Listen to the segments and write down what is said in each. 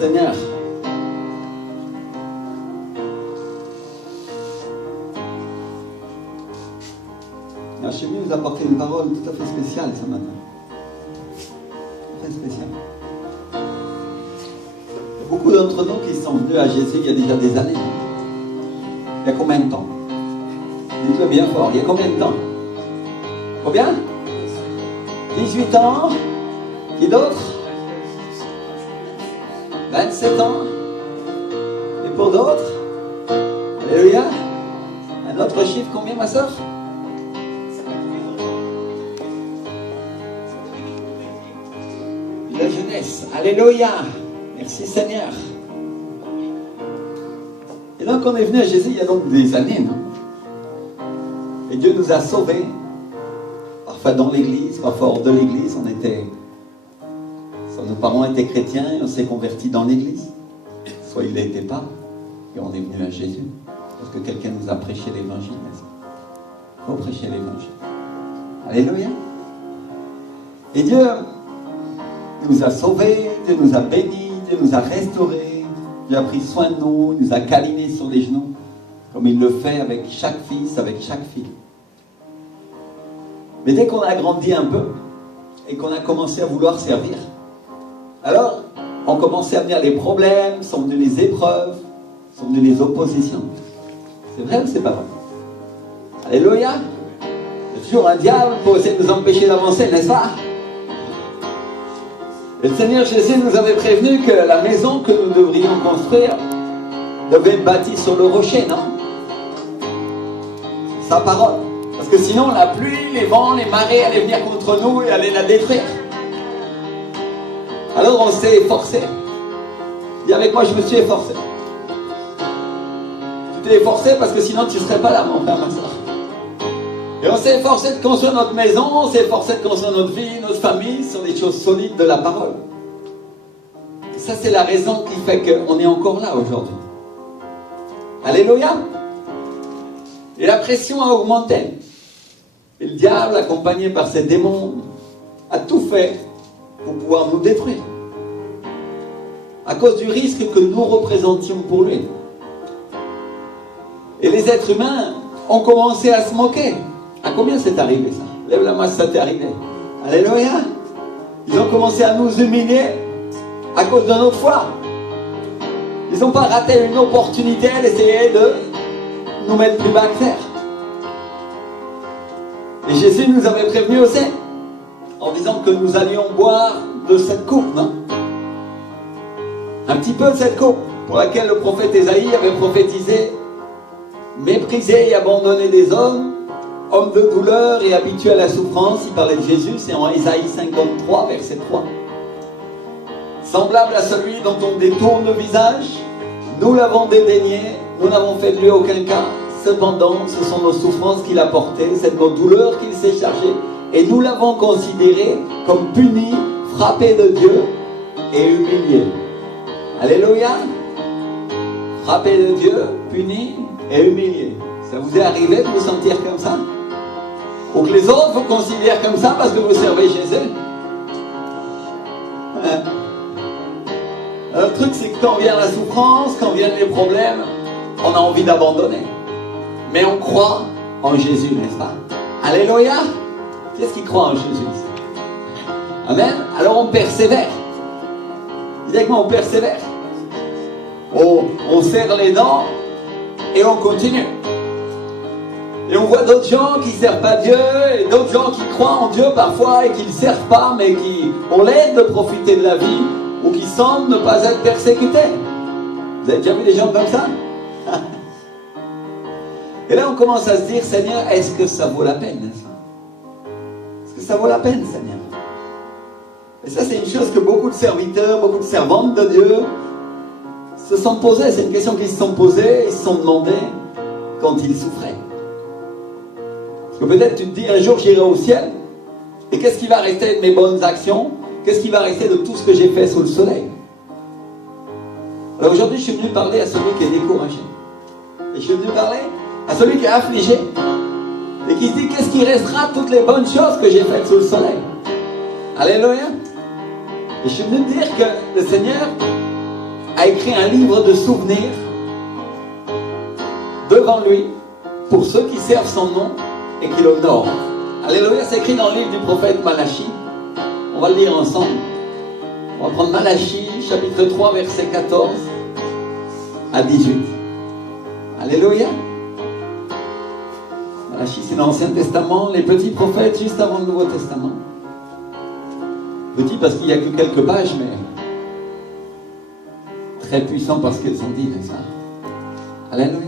Seigneur. Je suis venu vous apporter une parole tout à fait spéciale ce matin. Très spéciale. Il y a beaucoup d'entre nous qui sont venus à Jésus il y a déjà des années. Il y a combien de temps? Dites-le bien fort. Il y a combien de temps? Combien? 18 ans. Qui d'autre? 27 ans. Et pour d'autres? Alléluia. Un autre chiffre, combien, ma soeur? La jeunesse. Alléluia. Merci Seigneur. Et donc on est venu à Jésus il y a donc des années, non? Et Dieu nous a sauvés. Parfois dans l'église, parfois hors de l'église. Soit nos parents étaient chrétiens et on s'est convertis dans l'église. Soit ils ne l'étaient pas. Et on est venu à Jésus. Parce que quelqu'un nous a prêché l'évangile. Il faut prêcher l'évangile. Alléluia. Et Dieu nous a sauvés, Dieu nous a bénis, Dieu nous a restaurés, Dieu a pris soin de nous, il nous a câlinés sur les genoux, comme il le fait avec chaque fils, avec chaque fille. Mais dès qu'on a grandi un peu, et qu'on a commencé à vouloir servir, alors on commençait à venir les problèmes, sont venus les épreuves, sont venues les oppositions. C'est vrai ou c'est pas vrai? Alléluia. Il y a toujours un diable pour essayer de nous empêcher d'avancer, n'est-ce pas? Et le Seigneur Jésus nous avait prévenu que la maison que nous devrions construire devait être bâtie sur le rocher, non? Sa parole. Parce que sinon la pluie, les vents, les marées allaient venir contre nous et allaient la détruire. Alors on s'est efforcé. Dis avec moi, je me suis efforcé. Tu t'es efforcé parce que sinon tu ne serais pas là, mon frère, ma soeur. Et on s'est efforcé de construire notre maison, on s'est efforcé de construire notre vie, notre famille, sur des choses solides de la parole. Et ça, c'est la raison qui fait qu'on est encore là aujourd'hui. Alléluia. Et la pression a augmenté. Et le diable, accompagné par ses démons, a tout fait pour pouvoir nous détruire. À cause du risque que nous représentions pour lui. Et les êtres humains ont commencé à se moquer. À combien c'est arrivé ça? Lève la main si ça t'est arrivé. Alléluia. Ils ont commencé à nous humilier à cause de notre foi. Ils n'ont pas raté une opportunité d'essayer de nous mettre plus bas que terre. Et Jésus nous avait prévenu aussi en disant que nous allions boire de cette coupe, non? Un petit peu de cette coupe pour laquelle le prophète Ésaïe avait prophétisé: mépriser et abandonner des hommes, homme de douleur et habitué à la souffrance. Il parlait de Jésus, c'est en Ésaïe 53, verset 3. Semblable à celui dont on détourne le visage, nous l'avons dédaigné, nous n'avons fait de lui aucun cas. Cependant, ce sont nos souffrances qu'il a portées, c'est de nos douleurs qu'il s'est chargé, et nous l'avons considéré comme puni, frappé de Dieu et humilié. Alléluia. Frappé de Dieu, puni et humilié. Ça vous est arrivé de vous sentir comme ça? Ou que les autres vous considèrent comme ça parce que vous servez Jésus? Alors, le truc, c'est que quand vient la souffrance, quand viennent les problèmes, on a envie d'abandonner. Mais on croit en Jésus, n'est-ce pas? Alléluia. Qu'est-ce qui croit en Jésus? Amen. Alors on persévère. Dis avec moi, on persévère. On serre les dents et on continue. Et on voit d'autres gens qui ne servent pas Dieu, et d'autres gens qui croient en Dieu parfois et qui ne le servent pas, mais qui ont l'aide de profiter de la vie, ou qui semblent ne pas être persécutés. Vous avez déjà vu des gens comme ça? Et là on commence à se dire: Seigneur, est-ce que ça vaut la peine, n'est-ce pas? Est-ce que ça vaut la peine, Seigneur? Et ça, c'est une chose que beaucoup de serviteurs, beaucoup de servantes de Dieu se sont posées. C'est une question qu'ils se sont posées, ils se sont demandé quand ils souffraient. Parce que peut-être tu te dis: un jour j'irai au ciel, et qu'est-ce qui va rester de mes bonnes actions? Qu'est-ce qui va rester de tout ce que j'ai fait sous le soleil? Alors aujourd'hui, je suis venu parler à celui qui est découragé. Et je suis venu parler à celui qui est affligé. Et qui se dit: qu'est-ce qui restera de toutes les bonnes choses que j'ai faites sous le soleil? Alléluia. Et je suis venu dire que le Seigneur a écrit un livre de souvenirs devant lui pour ceux qui servent son nom et qui l'honorent. Alléluia, c'est écrit dans le livre du prophète Malachie. On va le lire ensemble. On va prendre Malachie, chapitre 3, verset 14 à 18. Alléluia. Malachie, c'est l'Ancien Testament, les petits prophètes juste avant le Nouveau Testament. Petit parce qu'il n'y a que quelques pages, mais très puissant parce qu'ils ont dit, n'est-ce pas? Alléluia.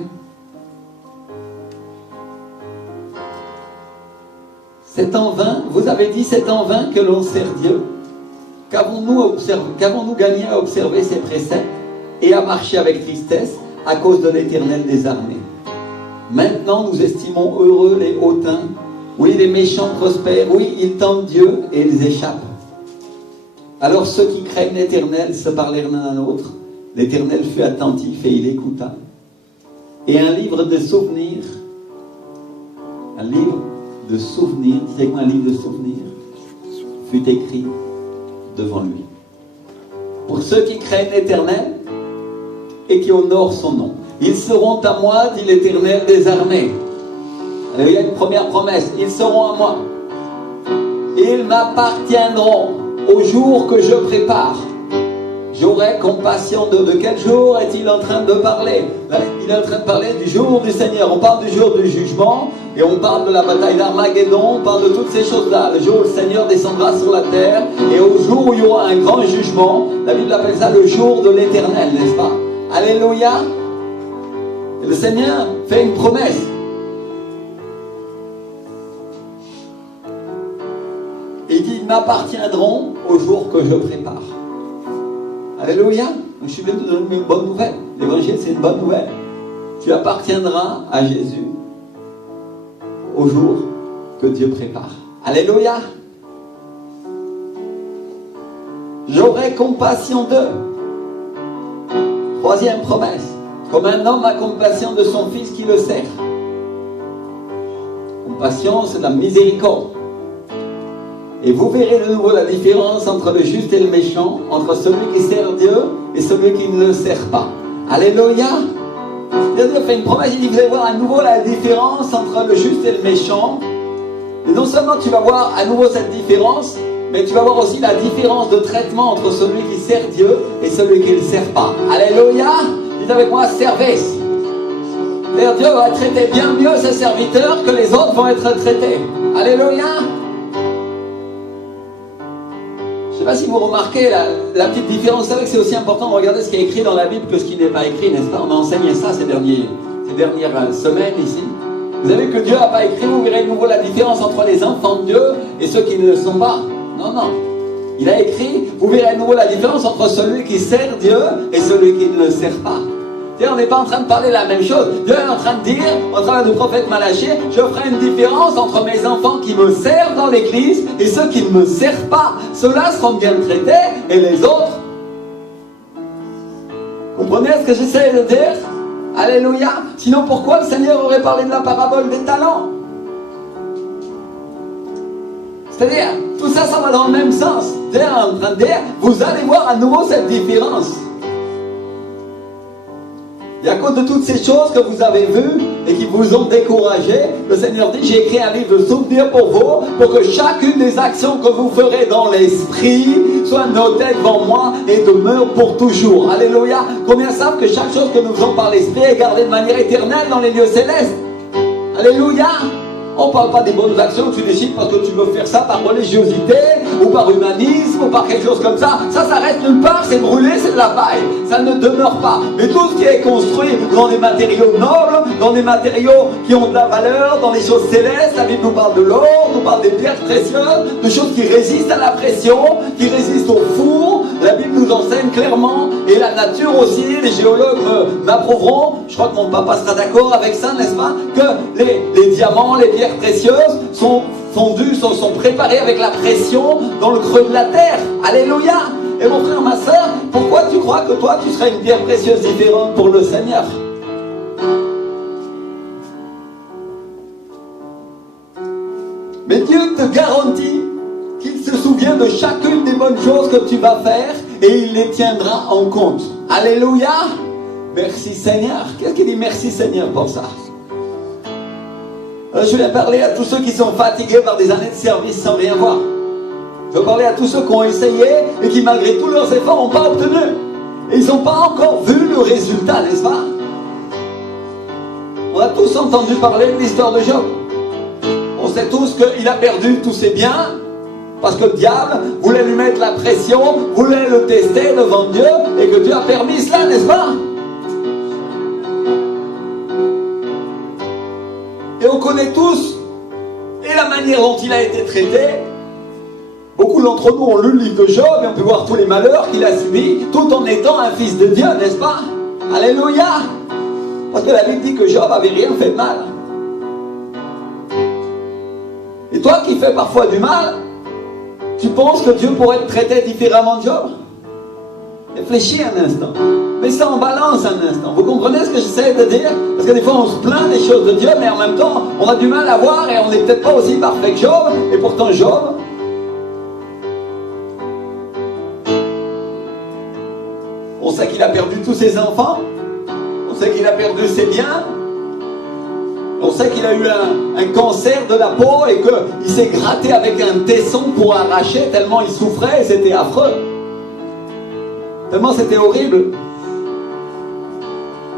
C'est en vain, vous avez dit, c'est en vain que l'on sert Dieu. Qu'avons-nous gagné à observer ses préceptes et à marcher avec tristesse à cause de l'Éternel des armées? Maintenant, nous estimons heureux les hautains. Oui, les méchants prospèrent. Oui, ils tentent Dieu et ils échappent. Alors ceux qui craignent l'Éternel se parlèrent l'un à l'autre. L'Éternel fut attentif et il écouta. Et un livre de souvenirs, disez-moi un livre de souvenirs, fut écrit devant lui. Pour ceux qui craignent l'Éternel et qui honorent son nom. Ils seront à moi, dit l'Éternel des armées. Il y a une première promesse. Ils seront à moi. Ils m'appartiendront au jour que je prépare. J'aurai compassion d'eux. De quel jour est-il en train de parler? Il est en train de parler du jour du Seigneur. On parle du jour du jugement et on parle de la bataille d'Armageddon. On parle de toutes ces choses-là. Le jour où le Seigneur descendra sur la terre et au jour où il y aura un grand jugement. La Bible appelle ça le jour de l'Éternel, n'est-ce pas? Alléluia. Et le Seigneur fait une promesse. Il dit, ils m'appartiendront au jour que je prépare. Alléluia. Je suis venu te donner une bonne nouvelle. L'évangile, c'est une bonne nouvelle. Tu appartiendras à Jésus au jour que Dieu prépare. Alléluia. J'aurai compassion d'eux. Troisième promesse. Comme un homme a compassion de son fils qui le sert. Compassion, c'est la miséricorde. Et vous verrez de nouveau la différence entre le juste et le méchant, entre celui qui sert Dieu et celui qui ne le sert pas. Alléluia. Dieu fait une promesse, il dit, vous allez voir à nouveau la différence entre le juste et le méchant. Et non seulement tu vas voir à nouveau cette différence, mais tu vas voir aussi la différence de traitement entre celui qui sert Dieu et celui qui ne le sert pas. Alléluia. Dites avec moi, service. C'est-à-dire Dieu va traiter bien mieux ses serviteurs que les autres vont être traités. Alléluia. Je ne sais pas si vous remarquez la petite différence. Vous savez que c'est aussi important de regarder ce qui est écrit dans la Bible que ce qui n'est pas écrit, n'est-ce pas? On a enseigné ça ces dernières semaines ici. Vous avez vu que Dieu n'a pas écrit, vous verrez de nouveau la différence entre les enfants de Dieu et ceux qui ne le sont pas. Non, non. Il a écrit, vous verrez de nouveau la différence entre celui qui sert Dieu et celui qui ne le sert pas. On n'est pas en train de parler de la même chose. Dieu est en train de dire, au travers du prophète Malachie, je ferai une différence entre mes enfants qui me servent dans l'église et ceux qui ne me servent pas. Ceux-là seront bien traités et les autres. Comprenez ce que j'essaie de dire? Alléluia. Sinon pourquoi le Seigneur aurait parlé de la parabole des talents? C'est-à-dire, tout ça, ça va dans le même sens. Dieu est en train de dire, vous allez voir à nouveau cette différence. Et à cause de toutes ces choses que vous avez vues et qui vous ont découragé, le Seigneur dit, j'ai écrit un livre de souvenirs pour vous, pour que chacune des actions que vous ferez dans l'esprit soit notée devant moi et demeure pour toujours. Alléluia. Combien savent que chaque chose que nous faisons par l'esprit est gardée de manière éternelle dans les lieux célestes? Alléluia. On ne parle pas des bonnes actions que tu décides parce que tu veux faire ça par religiosité ou par humanisme ou par quelque chose comme ça. Ça reste nulle part, c'est brûlé, c'est de la paille. Ça ne demeure pas. Mais tout ce qui est construit dans des matériaux nobles, dans des matériaux qui ont de la valeur, dans les choses célestes, la Bible nous parle de l'or, nous parle des pierres précieuses, de choses qui résistent à la pression, qui résistent au four. La Bible nous enseigne clairement, et la nature aussi, les géologues m'approuveront, je crois que mon papa sera d'accord avec ça, n'est-ce pas, que les diamants, les pierres précieuses sont fondus, sont préparés avec la pression dans le creux de la terre. Alléluia. Et mon frère, ma soeur, pourquoi tu crois que toi tu serais une pierre précieuse différente pour le Seigneur? Mais Dieu te garantit qu'il se souvient de chacune des bonnes choses que tu vas faire et il les tiendra en compte. Alléluia. Merci Seigneur. Qu'est-ce qu'il dit merci Seigneur pour ça? Je viens parler à tous ceux qui sont fatigués par des années de service sans rien voir. Je veux parler à tous ceux qui ont essayé et qui malgré tous leurs efforts n'ont pas obtenu. Et ils n'ont pas encore vu le résultat, n'est-ce pas? On a tous entendu parler de l'histoire de Job. On sait tous qu'il a perdu tous ses biens parce que le diable voulait lui mettre la pression, voulait le tester devant Dieu et que Dieu a permis cela, n'est-ce pas? Et on connaît tous et la manière dont il a été traité. Beaucoup d'entre nous ont lu le livre de Job et on peut voir tous les malheurs qu'il a subis tout en étant un fils de Dieu, n'est-ce pas? Alléluia! Parce que la Bible dit que Job n'avait rien fait de mal. Et toi qui fais parfois du mal, tu penses que Dieu pourrait te traiter différemment de Job? Réfléchis un instant. Mets ça en balance un instant. Vous comprenez ce que j'essaie de dire? Parce que des fois on se plaint des choses de Dieu, mais en même temps on a du mal à voir et on n'est peut-être pas aussi parfait que Job. Et pourtant Job, on sait qu'il a perdu tous ses enfants. On sait qu'il a perdu ses biens. On sait qu'il a eu un cancer de la peau et qu'il s'est gratté avec un tesson pour arracher tellement il souffrait et c'était affreux. Tellement c'était horrible.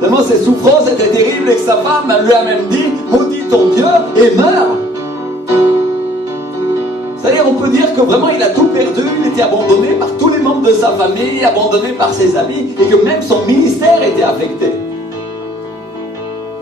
Tellement ses souffrances étaient terribles et que sa femme lui a même dit « Maudis ton Dieu et meurs ». C'est-à-dire on peut dire que vraiment il a tout perdu, il était abandonné par tous les membres de sa famille, abandonné par ses amis et que même son ministère était affecté.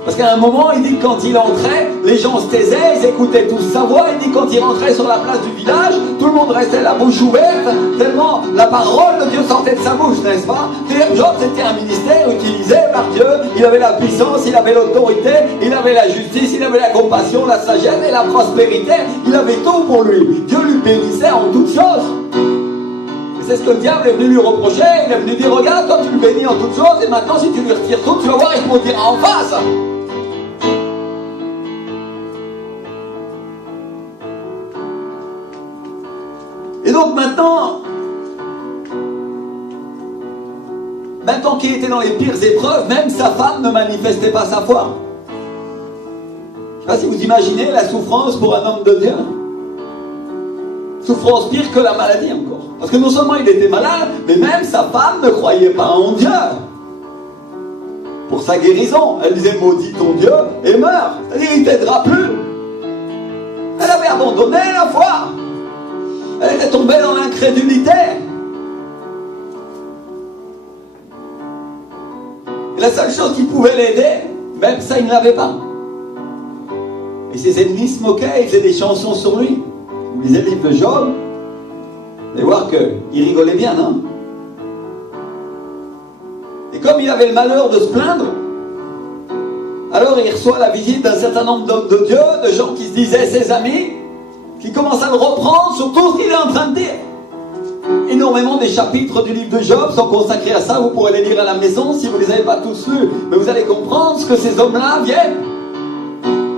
Parce qu'à un moment, il dit que quand il entrait, les gens se taisaient, ils écoutaient tous sa voix. Il dit que quand il rentrait sur la place du village, tout le monde restait la bouche ouverte, tellement la parole de Dieu sortait de sa bouche, n'est-ce pas? C'est-à-dire Job, c'était un ministère utilisé par Dieu. Il avait la puissance, il avait l'autorité, il avait la justice, il avait la compassion, la sagesse et la prospérité. Il avait tout pour lui. Dieu lui bénissait en toutes choses. Et c'est ce que le diable est venu lui reprocher. Il est venu dire, regarde, toi tu le bénis en toutes choses, et maintenant si tu lui retires tout, tu vas voir, il te maudira en face. Et donc maintenant qu'il était dans les pires épreuves, même sa femme ne manifestait pas sa foi. Je ne sais pas si vous imaginez la souffrance pour un homme de Dieu. Souffrance pire que la maladie encore. Parce que non seulement il était malade, mais même sa femme ne croyait pas en Dieu. Pour sa guérison, elle disait maudis ton Dieu et meurs. C'est-à-dire il ne t'aidera plus. Elle avait abandonné la foi. Elle était tombée dans l'incrédulité. Et la seule chose qui pouvait l'aider, même ça, il ne l'avait pas. Et ses ennemis se moquaient, ils faisaient des chansons sur lui. Vous lisez le livre de Job, vous allez voir qu'il rigolait bien, non? Et comme il avait le malheur de se plaindre, alors il reçoit la visite d'un certain nombre d'hommes de Dieu, de gens qui se disaient ses amis, qui commence à le reprendre sur tout ce qu'il est en train de dire. Énormément des chapitres du livre de Job sont consacrés à ça. Vous pourrez les lire à la maison si vous ne les avez pas tous lus. Mais vous allez comprendre ce que ces hommes-là viennent.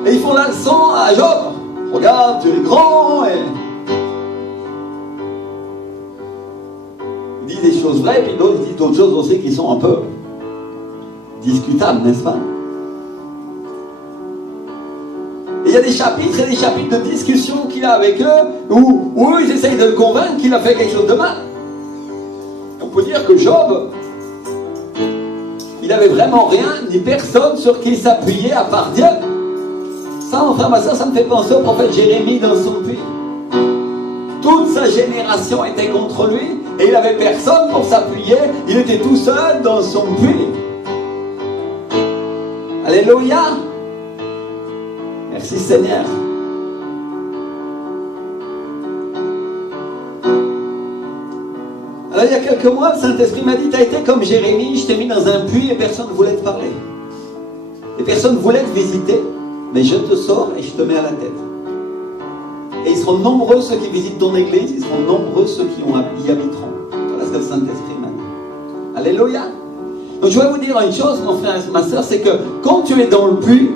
Et ils font la leçon à Job. Regarde, tu es grand. Et... il dit des choses vraies, puis d'autres disent d'autres choses aussi qui sont un peu discutables, n'est-ce pas? Il y a des chapitres et des chapitres de discussion qu'il a avec eux où ils essayent de le convaincre qu'il a fait quelque chose de mal. On peut dire que Job, il n'avait vraiment rien ni personne sur qui s'appuyer à part Dieu. Ça, mon frère, ma soeur, ça me fait penser au prophète Jérémie dans son puits. Toute sa génération était contre lui et il n'avait personne pour s'appuyer. Il était tout seul dans son puits. Alléluia. Merci Seigneur. Alors il y a quelques mois, le Saint-Esprit m'a dit, tu as été comme Jérémie, je t'ai mis dans un puits et personne ne voulait te parler. Et personne ne voulait te visiter, mais je te sors et je te mets à la tête. Et ils seront nombreux ceux qui visitent ton église, ils seront nombreux ceux qui y habiteront. Voilà ce que le Saint-Esprit m'a dit. Alléluia. Donc je vais vous dire une chose, mon frère et ma soeur, c'est que quand tu es dans le puits,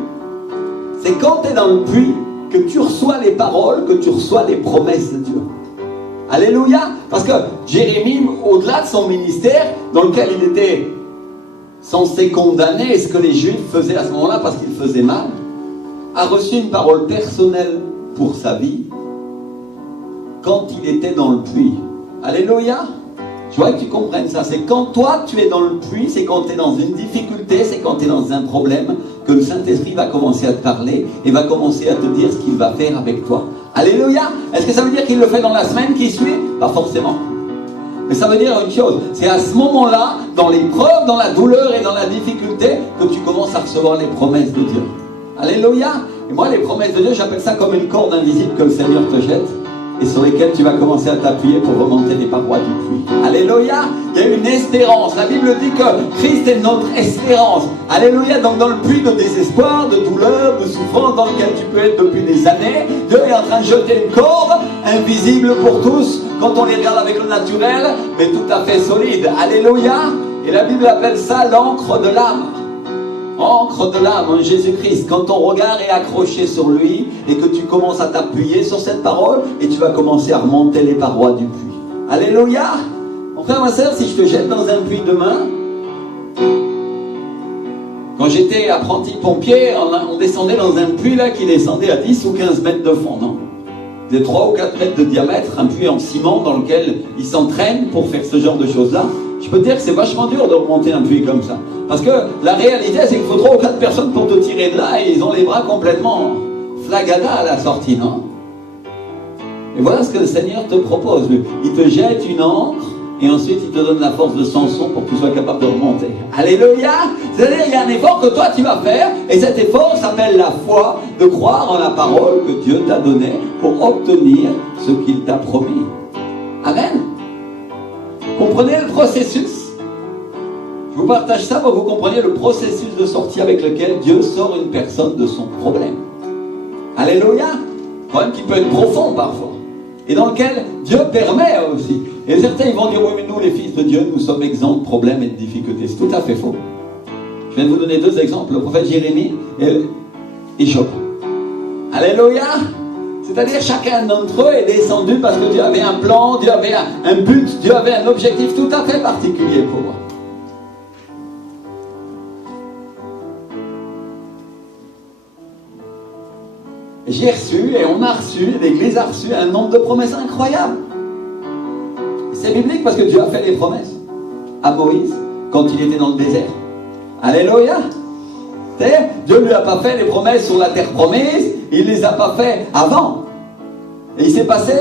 c'est quand tu es dans le puits que tu reçois les paroles, que tu reçois les promesses de Dieu. Alléluia. Parce que Jérémie, au-delà de son ministère, dans lequel il était censé condamner ce que les Juifs faisaient à ce moment-là parce qu'ils faisaient mal, a reçu une parole personnelle pour sa vie quand il était dans le puits. Alléluia! Je voudrais que tu comprennes ça. C'est quand toi tu es dans le puits, c'est quand tu es dans une difficulté, c'est quand tu es dans un problème, que le Saint-Esprit va commencer à te parler et va commencer à te dire ce qu'il va faire avec toi. Alléluia! Est-ce que ça veut dire qu'il le fait dans la semaine qui suit? Pas forcément. Mais ça veut dire une chose, c'est à ce moment-là, dans l'épreuve, dans la douleur et dans la difficulté, que tu commences à recevoir les promesses de Dieu. Alléluia! Et moi, les promesses de Dieu, j'appelle ça comme une corde invisible que le Seigneur te jette et sur lesquelles tu vas commencer à t'appuyer pour remonter les parois du puits. Alléluia! Il y a une espérance. La Bible dit que Christ est notre espérance. Alléluia! Donc dans le puits de désespoir, de douleur, de souffrance dans lequel tu peux être depuis des années, Dieu est en train de jeter une corde invisible pour tous, quand on les regarde avec le naturel, mais tout à fait solide. Alléluia! Et la Bible appelle ça l'encre de l'âme. Encre de l'âme en Jésus-Christ. Quand ton regard est accroché sur lui et que tu commences à t'appuyer sur cette parole et tu vas commencer à remonter les parois du puits. Alléluia! Mon frère, ma soeur, si je te jette dans un puits demain, quand j'étais apprenti pompier, on descendait dans un puits là qui descendait à 10 ou 15 mètres de fond, non? Des 3 ou 4 mètres de diamètre, un puits en ciment dans lequel ils s'entraînent pour faire ce genre de choses-là. Je peux te dire que c'est vachement dur de remonter un puits comme ça. Parce que la réalité, c'est qu'il faut 3 ou 4 personnes pour te tirer de là et ils ont les bras complètement flagada à la sortie, non? Et voilà ce que le Seigneur te propose. Il te jette une encre et ensuite il te donne la force de Samson pour que tu sois capable de remonter. Alléluia! C'est-à-dire qu'il y a un effort que toi tu vas faire et cet effort s'appelle la foi, de croire en la parole que Dieu t'a donnée pour obtenir ce qu'il t'a promis. Amen! Comprenez le processus? Je vous partage ça pour que vous compreniez le processus de sortie avec lequel Dieu sort une personne de son problème. Alléluia! Problème qui peut être profond parfois. Et dans lequel Dieu permet aussi. Et certains ils vont dire, oui mais nous les fils de Dieu, nous sommes exempts de problèmes et de difficultés. C'est tout à fait faux. Je viens de vous donner 2 exemples, le prophète Jérémie et Job. Alléluia! C'est-à-dire chacun d'entre eux est descendu parce que Dieu avait un plan, Dieu avait un but, Dieu avait un objectif tout à fait particulier pour eux. J'ai reçu, et on a reçu, l'Église a reçu un nombre de promesses incroyables. C'est biblique parce que Dieu a fait des promesses à Moïse quand il était dans le désert. Alléluia! Dieu ne lui a pas fait les promesses sur la terre promise, il ne les a pas fait avant. Et il s'est passé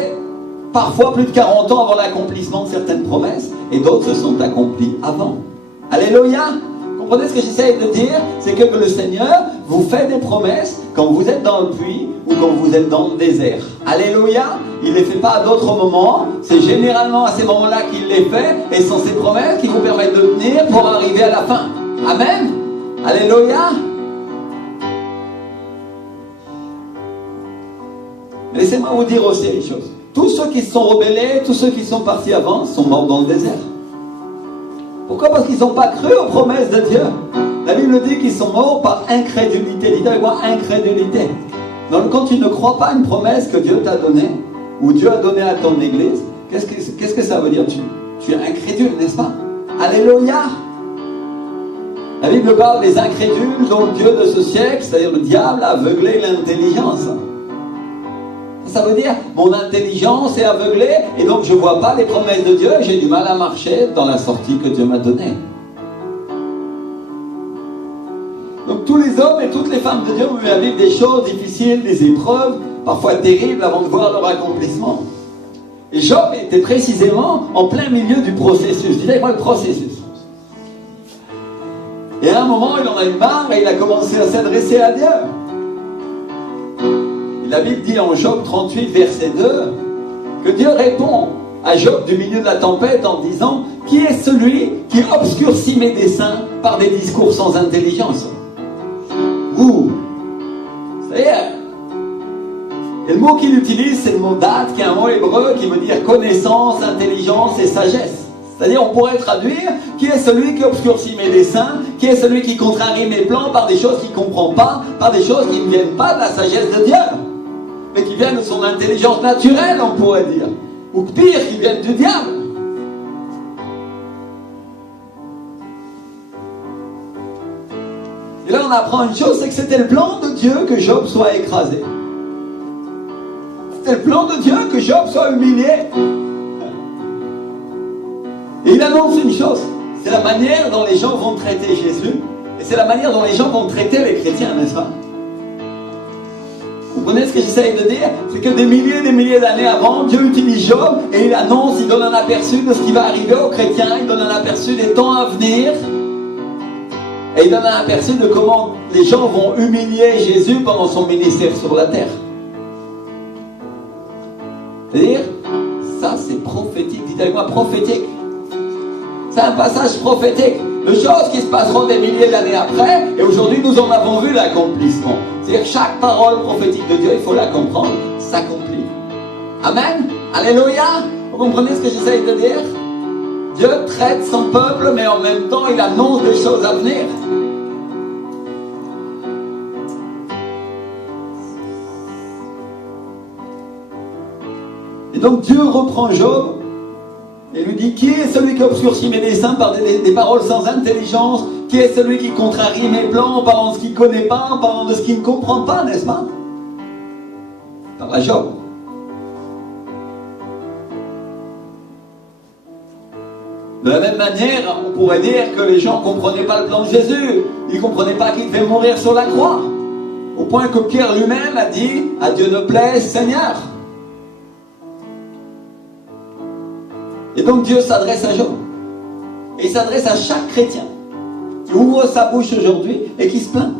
parfois plus de 40 ans avant l'accomplissement de certaines promesses, et d'autres se sont accomplies avant. Alléluia! Comprenez ce que j'essaie de dire? C'est que le Seigneur vous fait des promesses quand vous êtes dans le puits ou quand vous êtes dans le désert. Alléluia! Il ne les fait pas à d'autres moments. C'est généralement à ces moments-là qu'il les fait. Et ce sont ces promesses qui vous permettent de tenir pour arriver à la fin. Amen! Alléluia! Laissez-moi vous dire aussi les choses. Tous ceux qui se sont rebellés, tous ceux qui sont partis avant, sont morts dans le désert. Pourquoi? Parce qu'ils n'ont pas cru aux promesses de Dieu. La Bible dit qu'ils sont morts par incrédulité. Dites avec moi, incrédulité. Donc quand tu ne crois pas à une promesse que Dieu t'a donnée, ou Dieu a donnée à ton église, qu'est-ce que ça veut dire? Tu es incrédule, n'est-ce pas? Alléluia! La Bible parle des incrédules dont le Dieu de ce siècle, c'est-à-dire le diable, a aveuglé l'intelligence. Ça veut dire, mon intelligence est aveuglée et donc je ne vois pas les promesses de Dieu, j'ai du mal à marcher dans la sortie que Dieu m'a donnée. Donc tous les hommes et toutes les femmes de Dieu vont vivre des choses difficiles, des épreuves, parfois terribles avant de voir leur accomplissement. Et Job était précisément en plein milieu du processus. Dites moi le processus. Et à un moment, il en a eu marre et il a commencé à s'adresser à Dieu. La Bible dit en Job 38, verset 2, que Dieu répond à Job du milieu de la tempête en disant: qui est celui qui obscurcit mes desseins par des discours sans intelligence? Vous. C'est-à-dire, et le mot qu'il utilise, c'est le mot date, qui est un mot hébreu qui veut dire connaissance, intelligence et sagesse. C'est-à-dire, on pourrait traduire: qui est celui qui obscurcit mes desseins, qui est celui qui contrarie mes plans par des choses qu'il ne comprend pas, par des choses qui ne viennent pas de la sagesse de Dieu, mais qui viennent de son intelligence naturelle, on pourrait dire. Ou pire, qui viennent du diable. apprend une chose, c'est que c'était le plan de Dieu que Job soit écrasé. C'était le plan de Dieu que Job soit humilié. Et il annonce une chose, c'est la manière dont les gens vont traiter Jésus, et c'est la manière dont les gens vont traiter les chrétiens, n'est-ce pas? Vous comprenez ce que j'essaye de dire? C'est que des milliers d'années avant, Dieu utilise Job et il annonce, il donne un aperçu de ce qui va arriver aux chrétiens, il donne un aperçu des temps à venir, et il donne un aperçu de comment les gens vont humilier Jésus pendant son ministère sur la terre. C'est-à-dire, ça c'est prophétique, dites avec moi prophétique. C'est un passage prophétique de choses qui se passeront des milliers d'années après, et aujourd'hui nous en avons vu l'accomplissement. C'est-à-dire que chaque parole prophétique de Dieu, il faut la comprendre, s'accomplit. Amen. Alléluia. Vous comprenez ce que j'essaye de dire? Dieu traite son peuple, mais en même temps, il annonce des choses à venir. Et donc Dieu reprend Job et lui dit, qui est celui qui obscurcit mes desseins par des paroles sans intelligence? Qui est celui qui contrarie mes plans en parlant de ce qu'il ne connaît pas, en parlant de ce qu'il ne comprend pas, n'est-ce pas? Par la Job. De la même manière, on pourrait dire que les gens ne comprenaient pas le plan de Jésus. Ils ne comprenaient pas qu'il devait mourir sur la croix. Au point que Pierre lui-même a dit, à Dieu ne plaise, Seigneur. Et donc Dieu s'adresse à Job. Et il s'adresse à chaque chrétien qui ouvre sa bouche aujourd'hui et qui se plaint.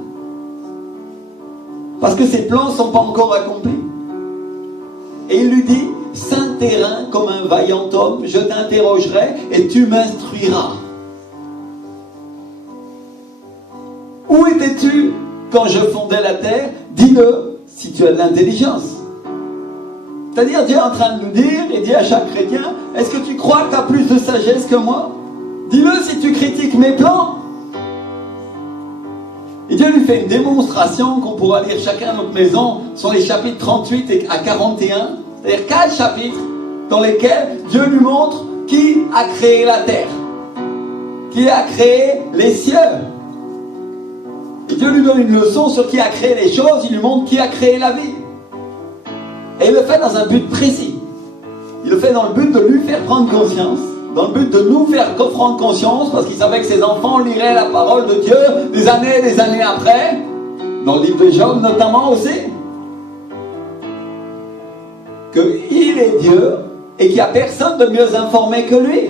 Parce que ses plans ne sont pas encore accomplis. Et il lui dit, saint terrain comme un vaillant homme, je t'interrogerai et tu m'instruiras. Où étais-tu quand je fondais la terre? Dis-le si tu as de l'intelligence. C'est-à-dire, Dieu est en train de nous dire, et dit à chaque chrétien, est-ce que tu crois que tu as plus de sagesse que moi? Dis-le si tu critiques mes plans. Et Dieu lui fait une démonstration qu'on pourra lire chacun à notre maison sur les chapitres 38 à 41. C'est-à-dire 4 chapitres dans lesquels Dieu lui montre qui a créé la terre, qui a créé les cieux. Et Dieu lui donne une leçon sur qui a créé les choses, il lui montre qui a créé la vie. Et il le fait dans un but précis. Il le fait dans le but de lui faire prendre conscience, dans le but de nous faire prendre conscience, parce qu'il savait que ses enfants liraient la parole de Dieu des années après, dans le livre de Job notamment aussi, qu'il est Dieu et qu'il n'y a personne de mieux informé que lui.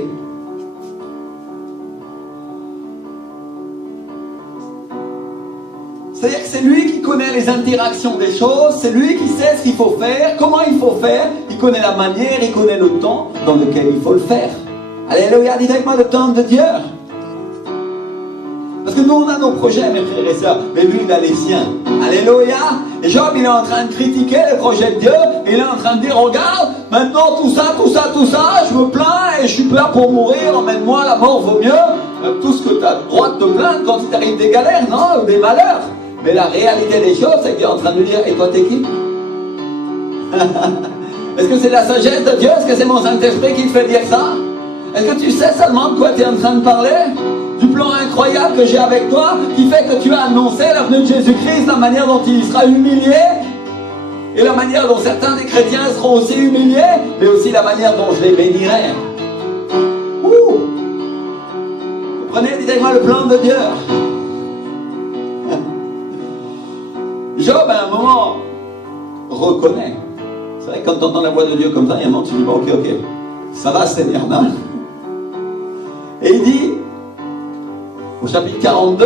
C'est-à-dire que c'est lui qui connaît les interactions des choses, c'est lui qui sait ce qu'il faut faire, comment il faut faire, il connaît la manière, il connaît le temps dans lequel il faut le faire. Alléluia, dites avec moi le temps de Dieu. Parce que nous on a nos projets, mes frères et sœurs, mais lui il a les siens. Alléluia. Et Job il est en train de critiquer le projet de Dieu, et il est en train de dire, regarde, maintenant tout ça, je me plains et je suis là pour mourir, emmène-moi, la mort vaut mieux. Tout ce que tu as le droit de te plaindre quand il t'arrive des galères, non, ou des malheurs. Mais la réalité des choses, c'est qu'il est en train de dire, et toi t'es qui? Est-ce que c'est la sagesse de Dieu? Est-ce que c'est mon Saint-Esprit qui te fait dire ça? Est-ce que tu sais seulement de quoi tu es en train de parler? Du plan incroyable que j'ai avec toi, qui fait que tu as annoncé la venue de Jésus-Christ, la manière dont il sera humilié, et la manière dont certains des chrétiens seront aussi humiliés, mais aussi la manière dont je les bénirai. Ouh! Vous prenez, dites-moi le plan de Dieu. Job, à un moment, reconnaît. C'est vrai que quand tu entends la voix de Dieu comme ça, il y a un moment, tu dis, bon, ok, ça va, Seigneur, non? Et il dit, au chapitre 42,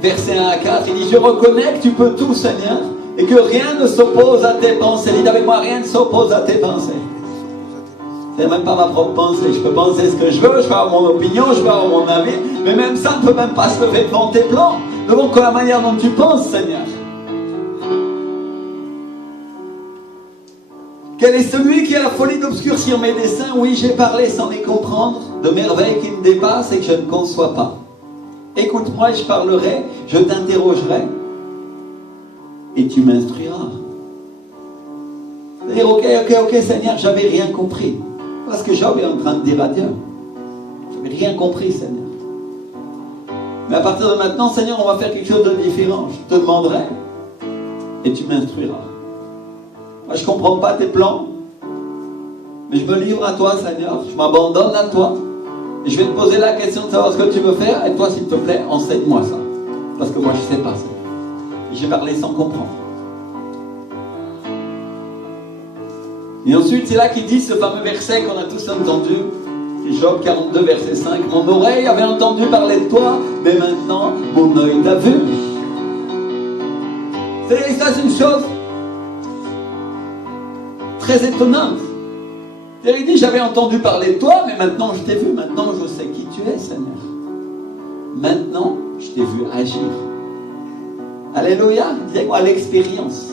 versets 1 à 4, il dit, je reconnais que tu peux tout, Seigneur, et que rien ne s'oppose à tes pensées. Dites avec moi, rien ne s'oppose à tes pensées. C'est même pas ma propre pensée. Je peux penser ce que je veux, je peux avoir mon opinion, je peux avoir mon avis, mais même ça ne peut même pas se lever devant tes plans, devant la manière dont tu penses, Seigneur. Quel est celui qui a la folie d'obscurcir mes desseins? Oui, j'ai parlé sans les comprendre, de merveilles qui me dépassent et que je ne conçois pas. Écoute-moi et je parlerai, je t'interrogerai et tu m'instruiras. C'est-à-dire, ok, Seigneur, j'avais rien compris. Parce que Job est en train de dire à Dieu, j'avais rien compris, Seigneur. Mais à partir de maintenant, Seigneur, on va faire quelque chose de différent. Je te demanderai et tu m'instruiras. Moi, je ne comprends pas tes plans, mais je me livre à toi, Seigneur. Je m'abandonne à toi. Et je vais te poser la question de savoir ce que tu veux faire. Et toi, s'il te plaît, enseigne-moi ça. Parce que moi, je ne sais pas ça. Et j'ai parlé sans comprendre. Et ensuite, c'est là qu'il dit ce fameux verset qu'on a tous entendu. Job 42, verset 5. Mon oreille avait entendu parler de toi, mais maintenant, mon œil t'a vu. C'est ça, c'est une chose très étonnante. Il dit, j'avais entendu parler de toi, mais maintenant je t'ai vu. Maintenant, je sais qui tu es, Seigneur. Maintenant, je t'ai vu agir. Alléluia. Dis-moi l'expérience.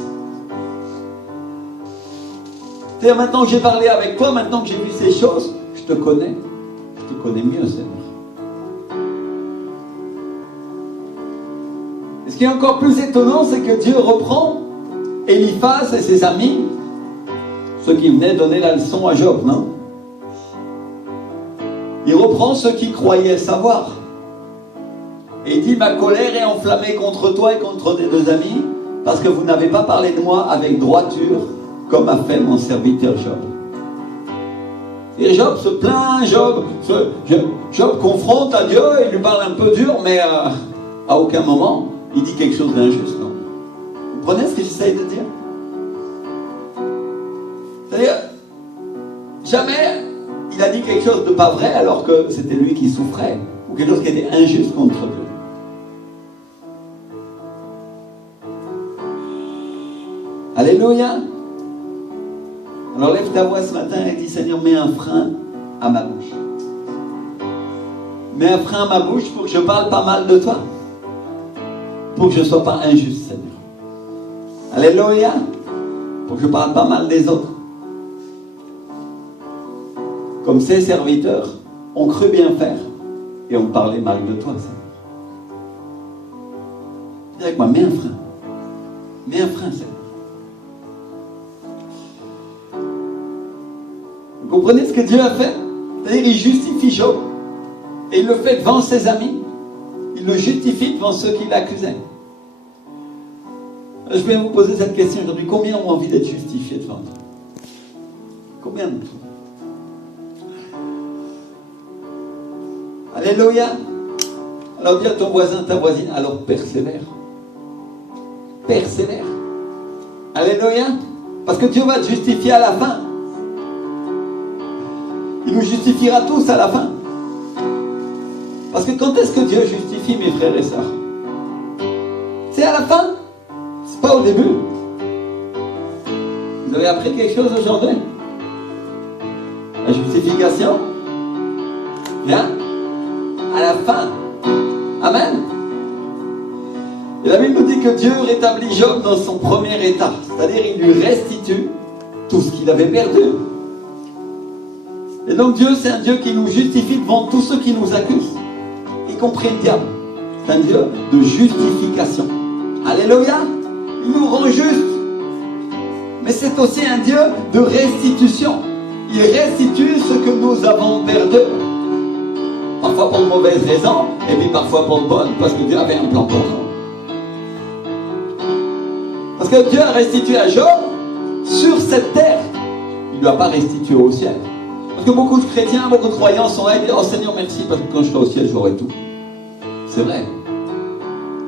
C'est-à-dire, maintenant que j'ai parlé avec toi, maintenant que j'ai vu ces choses, je te connais. Je te connais mieux, Seigneur. Et ce qui est encore plus étonnant, c'est que Dieu reprend Eliphaz et ses amis, ceux qui venaient donner la leçon à Job, non? Il reprend ceux qui croyaient savoir. Et il dit, ma colère est enflammée contre toi et contre tes deux amis, parce que vous n'avez pas parlé de moi avec droiture, comme a fait mon serviteur Job. Et Job se plaint, Job confronte à Dieu, il lui parle un peu dur, mais à aucun moment, il dit quelque chose d'injuste. Non? Vous comprenez ce que j'essaye de dire? C'est-à-dire, jamais il a dit quelque chose de pas vrai alors que c'était lui qui souffrait, ou quelque chose qui était injuste contre Dieu. Alléluia. Alors lève ta voix ce matin et dis, Seigneur, mets un frein à ma bouche. Mets un frein à ma bouche pour que je parle pas mal de toi. Pour que je ne sois pas injuste, Seigneur. Alléluia. Pour que je parle pas mal des autres. Comme ces serviteurs ont cru bien faire et ont parlé mal de toi, Seigneur. Dis avec moi, mets un frein. Mets un frein, Seigneur. Vous comprenez ce que Dieu a fait? C'est-à-dire, il justifie Job. Et il le fait devant ses amis. Il le justifie devant ceux qui l'accusaient. Je vais vous poser cette question aujourd'hui. Combien ont envie d'être justifiés devant Dieu? Combien de vous? Alléluia. Alors dis à ton voisin, ta voisine, alors persévère. Persévère. Alléluia. Parce que Dieu va te justifier à la fin. Il nous justifiera tous à la fin. Parce que quand est-ce que Dieu justifie, mes frères et sœurs? C'est à la fin. C'est pas au début. Vous avez appris quelque chose aujourd'hui? La justification vient à la fin. Amen. Et la Bible nous dit que Dieu rétablit Job dans son premier état. C'est-à-dire, il lui restitue tout ce qu'il avait perdu. Et donc Dieu, c'est un Dieu qui nous justifie devant tous ceux qui nous accusent, y compris le diable. C'est un Dieu de justification. Alléluia. Il nous rend justes. Mais c'est aussi un Dieu de restitution. Il restitue ce que nous avons perdu. Parfois pour de mauvaises raisons, et puis parfois pour de bonnes, parce que Dieu avait un plan pour nous. Parce que Dieu a restitué à Job sur cette terre. Il ne lui a pas restitué au ciel. Parce que beaucoup de chrétiens, beaucoup de croyants sont là et disent, oh Seigneur, merci, parce que quand je serai au ciel, j'aurai tout. C'est vrai.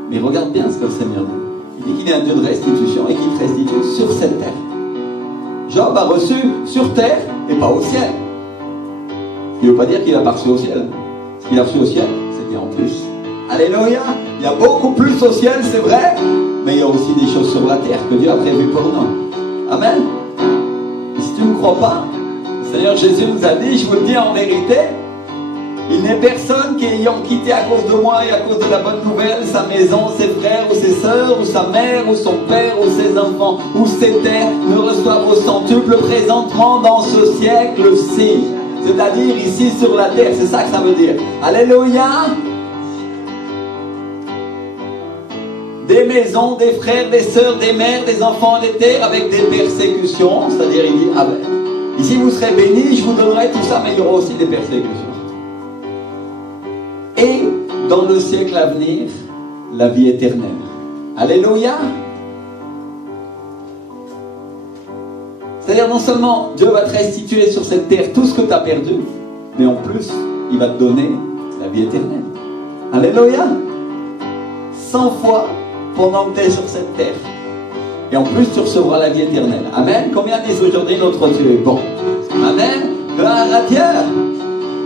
Mais regarde bien ce que le Seigneur dit. Il dit qu'il est un Dieu de restitution et qu'il te restitue sur cette terre. Job a reçu sur terre et pas au ciel. Ce qui ne veut pas dire qu'il n'a pas reçu au ciel. Ce qu'il a reçu au ciel, c'était en plus. Alléluia. Il y a beaucoup plus au ciel, c'est vrai, mais il y a aussi des choses sur la terre que Dieu a prévues pour nous. Amen. Et si tu ne crois pas, le Seigneur Jésus nous a dit, je vous le dis en vérité, il n'est personne qui, ayant quitté à cause de moi et à cause de la bonne nouvelle sa maison, ses frères ou ses sœurs, ou sa mère ou son père ou ses enfants ou ses terres, ne reçoivent au centuple présentement dans ce siècle-ci. C'est-à-dire ici sur la terre, c'est ça que ça veut dire. Alléluia. Des maisons, des frères, des sœurs, des mères, des enfants, des terres avec des persécutions. C'est-à-dire il dit, ah ben, ici vous serez bénis, je vous donnerai tout ça, mais il y aura aussi des persécutions. Et dans le siècle à venir, la vie éternelle. Alléluia. C'est-à-dire non seulement Dieu va te restituer sur cette terre tout ce que tu as perdu, mais en plus, il va te donner la vie éternelle. Alléluia. 100 fois pendant que tu es sur cette terre. Et en plus, tu recevras la vie éternelle. Amen. Combien disent aujourd'hui notre Dieu est bon? Amen. Gloire à Dieu.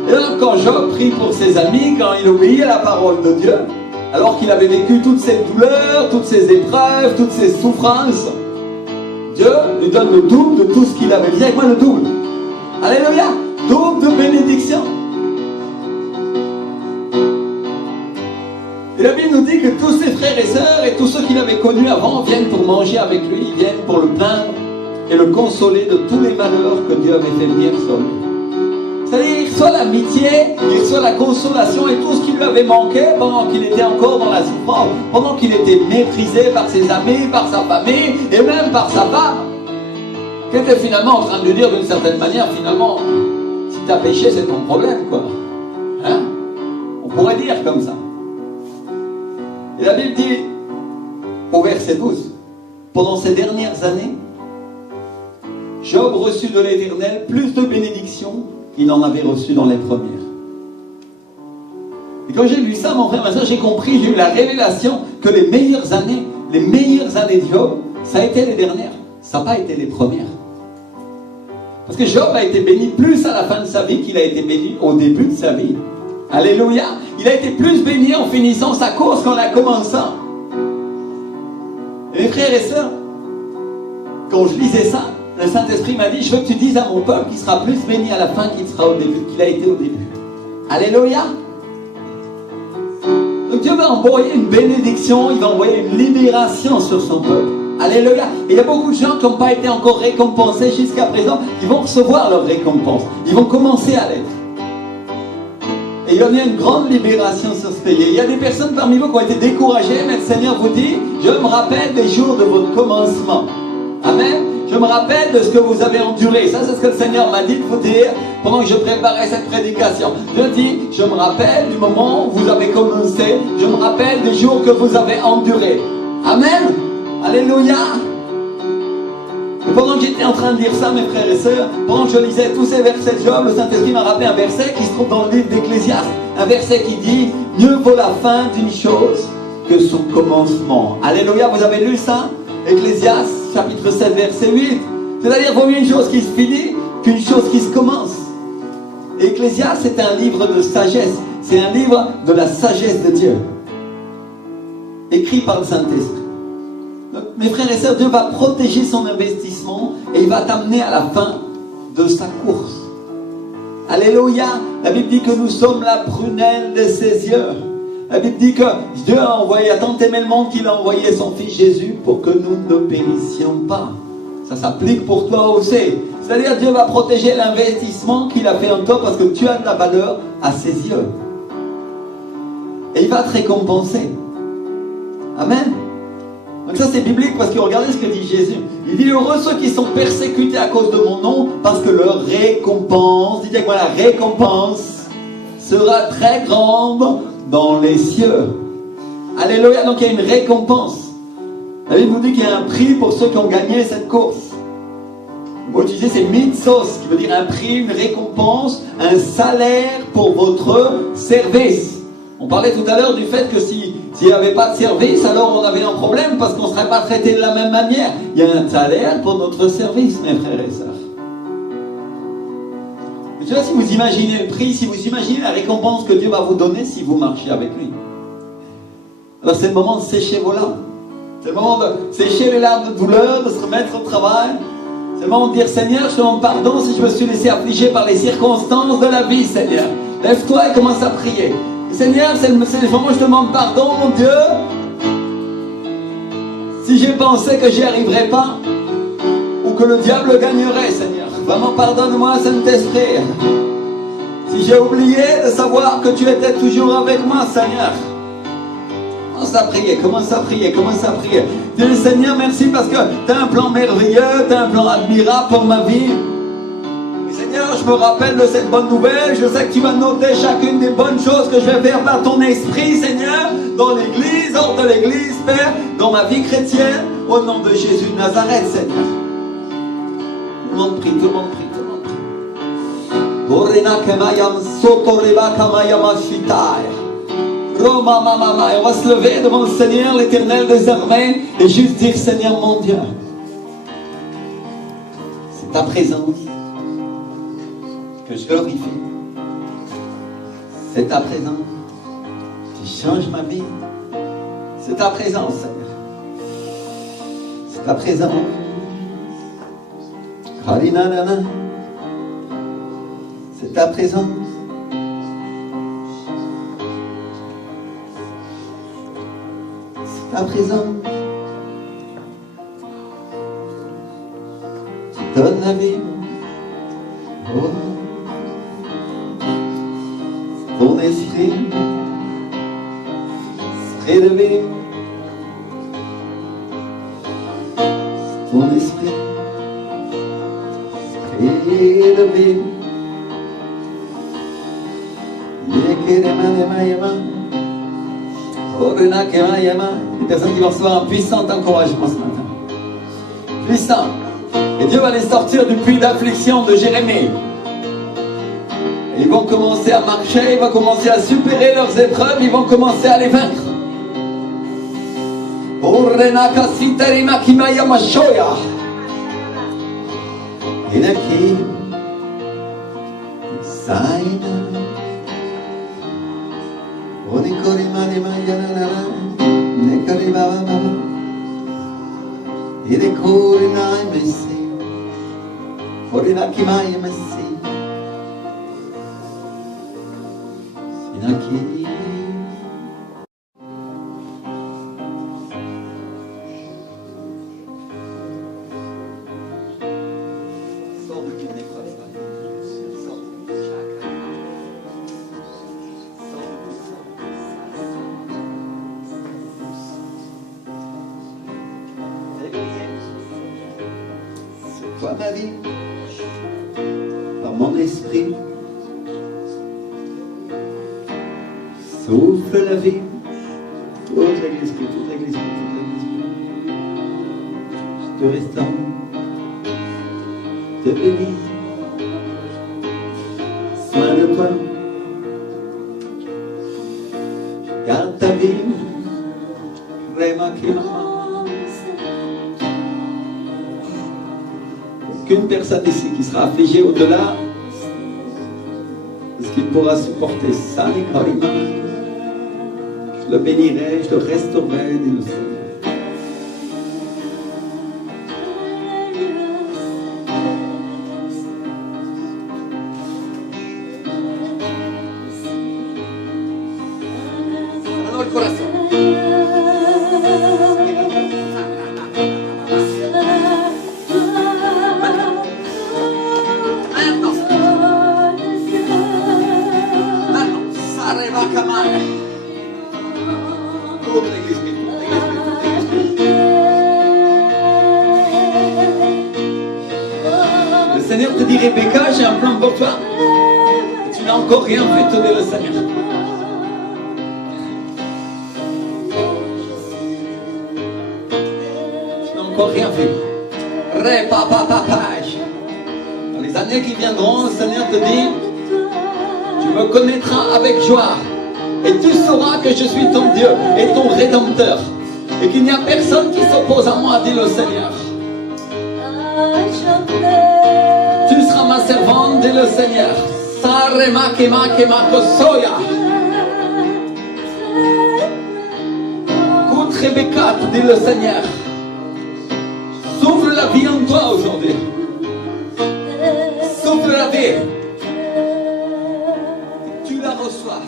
Et alors, quand Job prie pour ses amis, quand il obéit à la parole de Dieu, alors qu'il avait vécu toutes ces douleurs, toutes ces épreuves, toutes ces souffrances, Dieu lui donne le double de tout ce qu'il avait. Dis avec moi le double. Alléluia. Double de bénédiction. Et la Bible nous dit que tous ses frères et sœurs et tous ceux qu'il avait connus avant viennent pour manger avec lui, ils viennent pour le plaindre et le consoler de tous les malheurs que Dieu avait fait venir sur lui. C'est-à-dire, il reçoit l'amitié, il reçoit la consolation et tout ce qui lui avait manqué pendant qu'il était encore dans la souffrance, pendant qu'il était méprisé par ses amis, par sa famille et même par sa femme, qui était finalement en train de lui dire d'une certaine manière, finalement, si tu as péché, c'est ton problème, quoi. Hein? On pourrait dire comme ça. Et la Bible dit, au verset 12, pendant ces dernières années, Job reçut de l'Éternel plus de bénédictions qu'il en avait reçu dans les premières. Et quand j'ai lu ça, mon frère, ma soeur, j'ai compris, j'ai eu la révélation que les meilleures années de Job, ça a été les dernières, ça n'a pas été les premières. Parce que Job a été béni plus à la fin de sa vie qu'il a été béni au début de sa vie. Alléluia. Il a été plus béni en finissant sa course qu'en la commençant. Et mes frères et sœurs, quand je lisais ça, le Saint-Esprit m'a dit, je veux que tu dises à mon peuple qu'il sera plus béni à la fin qu'il sera au début, qu'il a été au début. Alléluia. Donc Dieu va envoyer une bénédiction, il va envoyer une libération sur son peuple. Alléluia. Et il y a beaucoup de gens qui n'ont pas été encore récompensés jusqu'à présent, qui vont recevoir leur récompense. Ils vont commencer à l'être. Et il y a une grande libération sur ce pays. Il y a des personnes parmi vous qui ont été découragées, mais le Seigneur vous dit, je me rappelle des jours de votre commencement. Amen. Je me rappelle de ce que vous avez enduré. Ça, c'est ce que le Seigneur m'a dit de vous dire pendant que je préparais cette prédication. Je dis, je me rappelle du moment où vous avez commencé. Je me rappelle des jours que vous avez enduré. Amen. Alléluia. Et pendant que j'étais en train de lire ça, mes frères et sœurs, pendant que je lisais tous ces versets de Job, le Saint-Esprit m'a rappelé un verset qui se trouve dans le livre d'Ecclésiaste. Un verset qui dit, mieux vaut la fin d'une chose que son commencement. Alléluia. Vous avez lu ça? Ecclésiaste, chapitre 7, verset 8. C'est-à-dire, vaut mieux une chose qui se finit qu'une chose qui se commence. Ecclésiaste, c'est un livre de sagesse. C'est un livre de la sagesse de Dieu. Écrit par le Saint-Esprit. Donc, mes frères et sœurs, Dieu va protéger son investissement et il va t'amener à la fin de sa course. Alléluia. La Bible dit que nous sommes la prunelle de ses yeux. La Bible dit que Dieu a envoyé, a tant aimé le monde qu'il a envoyé son Fils Jésus pour que nous ne périssions pas. Ça s'applique pour toi aussi. C'est-à-dire Dieu va protéger l'investissement qu'il a fait en toi parce que tu as de la valeur à ses yeux. Et il va te récompenser. Amen. Donc ça c'est biblique parce que regardez ce que dit Jésus. Il dit heureux ceux qui sont persécutés à cause de mon nom parce que leur récompense, dites avec moi la récompense, sera très grande dans les cieux. Alléluia. Donc il y a une récompense. La Bible nous dit qu'il y a un prix pour ceux qui ont gagné cette course. Le mot utilisé c'est mitzos, qui veut dire un prix, une récompense, un salaire pour votre service. On parlait tout à l'heure du fait que s'il n'y avait pas de service, alors on avait un problème parce qu'on ne serait pas traité de la même manière. Il y a un salaire pour notre service, mes frères et sœurs. Je ne sais pas si vous imaginez le prix, si vous imaginez la récompense que Dieu va vous donner si vous marchez avec lui. Alors c'est le moment de sécher vos larmes. C'est le moment de sécher les larmes de douleur, de se remettre au travail. C'est le moment de dire Seigneur, je te demande pardon si je me suis laissé affliger par les circonstances de la vie, Seigneur. Lève-toi et commence à prier. Seigneur, c'est le moment où je te demande pardon, mon Dieu. Si j'ai pensé que j'y arriverais pas, ou que le diable gagnerait, Seigneur. Vraiment, pardonne-moi, Saint-Esprit. Si j'ai oublié de savoir que tu étais toujours avec moi, Seigneur. Commence à prier, commence à prier, commence à prier. Dis, Seigneur, merci parce que tu as un plan merveilleux, tu as un plan admirable pour ma vie. Et Seigneur, je me rappelle de cette bonne nouvelle. Je sais que tu vas noter chacune des bonnes choses que je vais faire par ton esprit, Seigneur, dans l'église, hors de l'église, Père, dans ma vie chrétienne, au nom de Jésus de Nazareth, Seigneur. Tout le monde prie, tout le monde prie, tout le monde prie. On va se lever devant le Seigneur, l'Éternel des armées, et juste dire, Seigneur mon Dieu, c'est ta présence que je glorifie. C'est ta présence qui change ma vie. C'est ta présence, Seigneur. C'est ta présence. C'est ta présence. C'est ta présence. Tu donnes la vie. Oh. Ton esprit, esprit de vie. Ton esprit, esprit de vie. Des personnes qui vont recevoir un puissant encouragement ce matin. Puissant. Et Dieu va les sortir du puits d'affliction de Jérémie. Et ils vont commencer à marcher, ils vont commencer à supérer leurs épreuves, ils vont commencer à les vaincre. Toi ma vie, par mon esprit, souffle la vie. Toute l'église, toute l'église, toute l'église. Je te restaure, te bénis, soin de toi. Garde ta vie, Réma Kima. Qu'une personne ici qui sera affligée au-delà de ce qu'il pourra supporter. Je le bénirai, je le restaurerai, dit le Seigneur. Allora il corazón. Le Seigneur te dit, Rebecca, j'ai un plan pour toi. Tu n'as encore rien fait, te dit le Seigneur. Tu n'as encore rien fait. Dans les années qui viendront, le Seigneur te dit, tu me connaîtras avec joie. Et tu sauras que je suis ton Dieu et ton Rédempteur. Et qu'il n'y a personne qui s'oppose à moi, dit le Seigneur. Tu seras ma servante, dit le Seigneur. Écoute Rebecca, dit le Seigneur. Souffle la vie en toi aujourd'hui. Souffle la vie. Tu la reçois.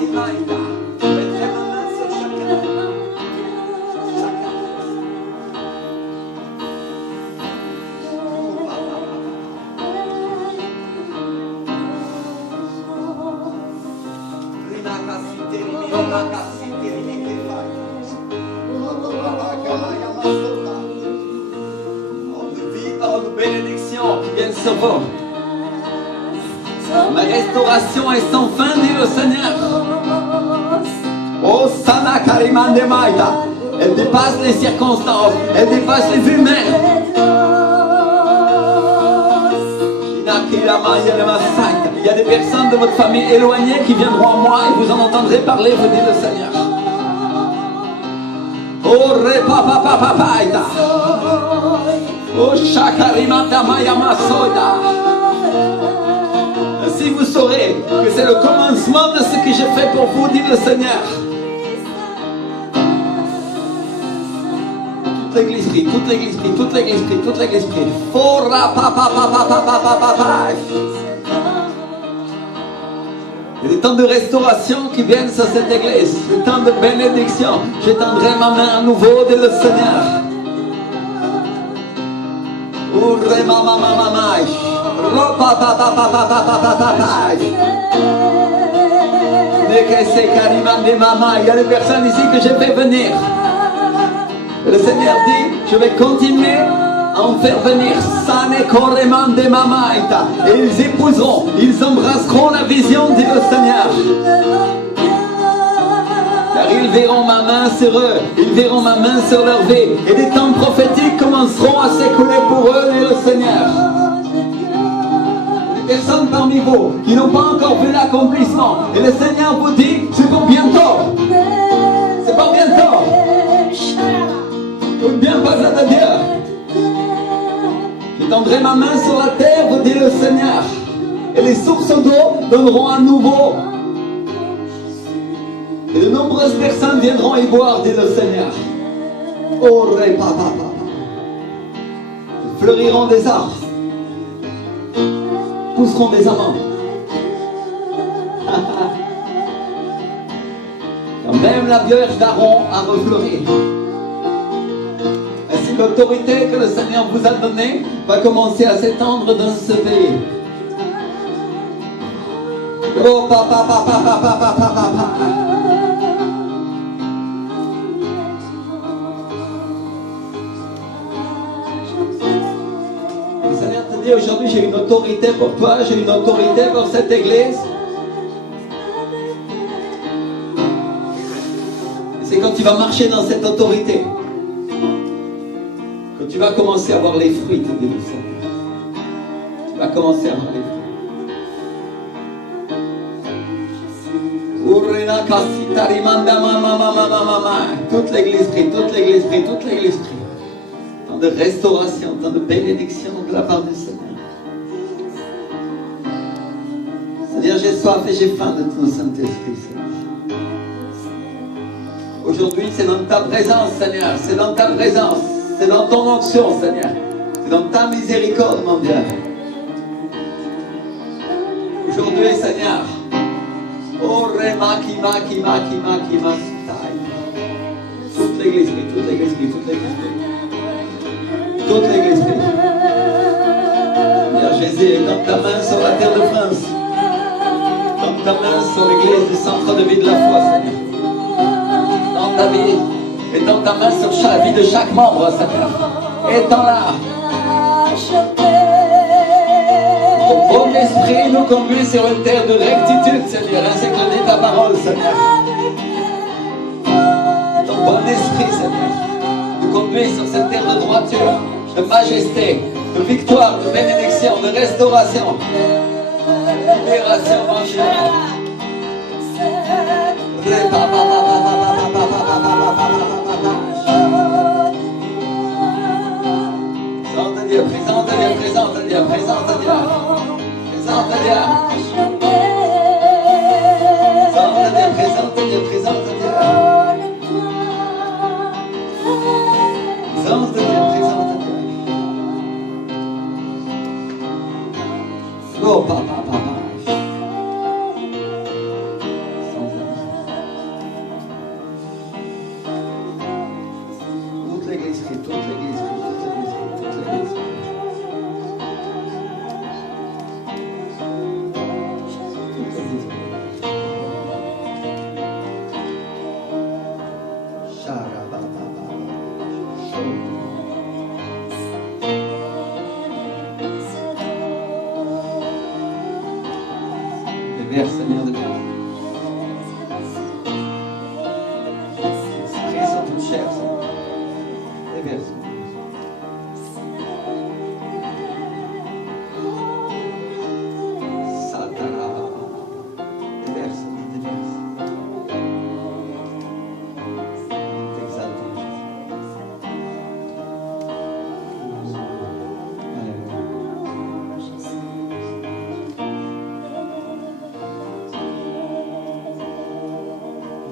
Mettez ma main sur chacun. Chacun. De vie, par de bénédictions qui viennent sur vous. Ma restauration est sans fin, dit le Seigneur. Oh, Sana Karimande Maïda. Elle dépasse les circonstances, elle dépasse les humains. Il y a des personnes de votre famille éloignées qui viendront à moi et vous en entendrez parler, vous dit le Seigneur. Oh, Repapapapapaïda. Oh, Shakarimata Mayama Soda. Ainsi vous saurez que c'est le commencement de ce que j'ai fait pour vous, dit le Seigneur. Toute l'église prie, toute l'église prie, toute l'église prie, toute l'église prie. Fora papa papa papa papa papa. Il y a des temps de restauration qui viennent sur cette église, des temps de bénédiction. J'étendrai ma main à nouveau, dit le Seigneur. Urre mama mama mai. Ropa papa papa papa papa. Il y a des personnes ici que j'ai fait venir. Le Seigneur dit, je vais continuer à en faire venir. Et ils épouseront, ils embrasseront la vision, dit le Seigneur. Car ils verront ma main sur eux, ils verront ma main sur leur vie. Et des temps prophétiques commenceront à s'écouler pour eux, dit le Seigneur. Des personnes parmi vous qui n'ont pas encore vu l'accomplissement. Et le Seigneur vous dit, c'est pour bientôt. C'est pour bientôt. Ou bien pas de Dieu. J'étendrai ma main sur la terre, vous dit le Seigneur. Et les sources d'eau donneront à nouveau. Et de nombreuses personnes viendront y boire, dit le Seigneur. Oh, papa. Fleuriront des arbres. Pousseront des amants. Quand même la vierge d'Aaron a refleuri. Ainsi l'autorité que le Seigneur vous a donnée va commencer à s'étendre dans ce pays. Oh papa. Le Seigneur te dit aujourd'hui, j'ai une autorité pour toi, j'ai une autorité pour cette église. Et c'est quand tu vas marcher dans cette autorité que tu vas commencer à voir les fruits, te dit le Seigneur. Tu vas commencer à voir les fruits. Toute l'église prie, toute l'église prie, toute l'église prie. Tant de restauration, tant de bénédiction de la part du Seigneur. Seigneur, j'ai soif et j'ai faim de ton Saint-Esprit, Seigneur. Aujourd'hui, c'est dans ta présence, Seigneur. C'est dans ta présence. C'est dans ton onction, Seigneur. C'est dans ta miséricorde, mon Dieu. Aujourd'hui, Seigneur. Oh, Rema, Kima. Toute l'église prie, toute l'église prie, toute l'église prie. Toute l'église prie. Seigneur Jésus, étends ta main sur la terre de France. Étends ta main sur l'église du centre de vie de la foi, Seigneur. Dans ta vie. Étends ta main sur la vie de chaque membre, Seigneur. Étends-la. Ton bon esprit nous conduit sur une terre de rectitude, Seigneur. Ainsi que le dit ta parole, Seigneur. Ton bon esprit, Seigneur, nous conduit sur cette terre de droiture, de majesté, de victoire, de bénédiction, de restauration, de libération, mon Dieu. Présente Dieu, présente Dieu, présente Dieu, présente Dieu. Présente Dieu. Présente Dieu, présente Dieu. Présente Dieu, présente Dieu. Oh, papa.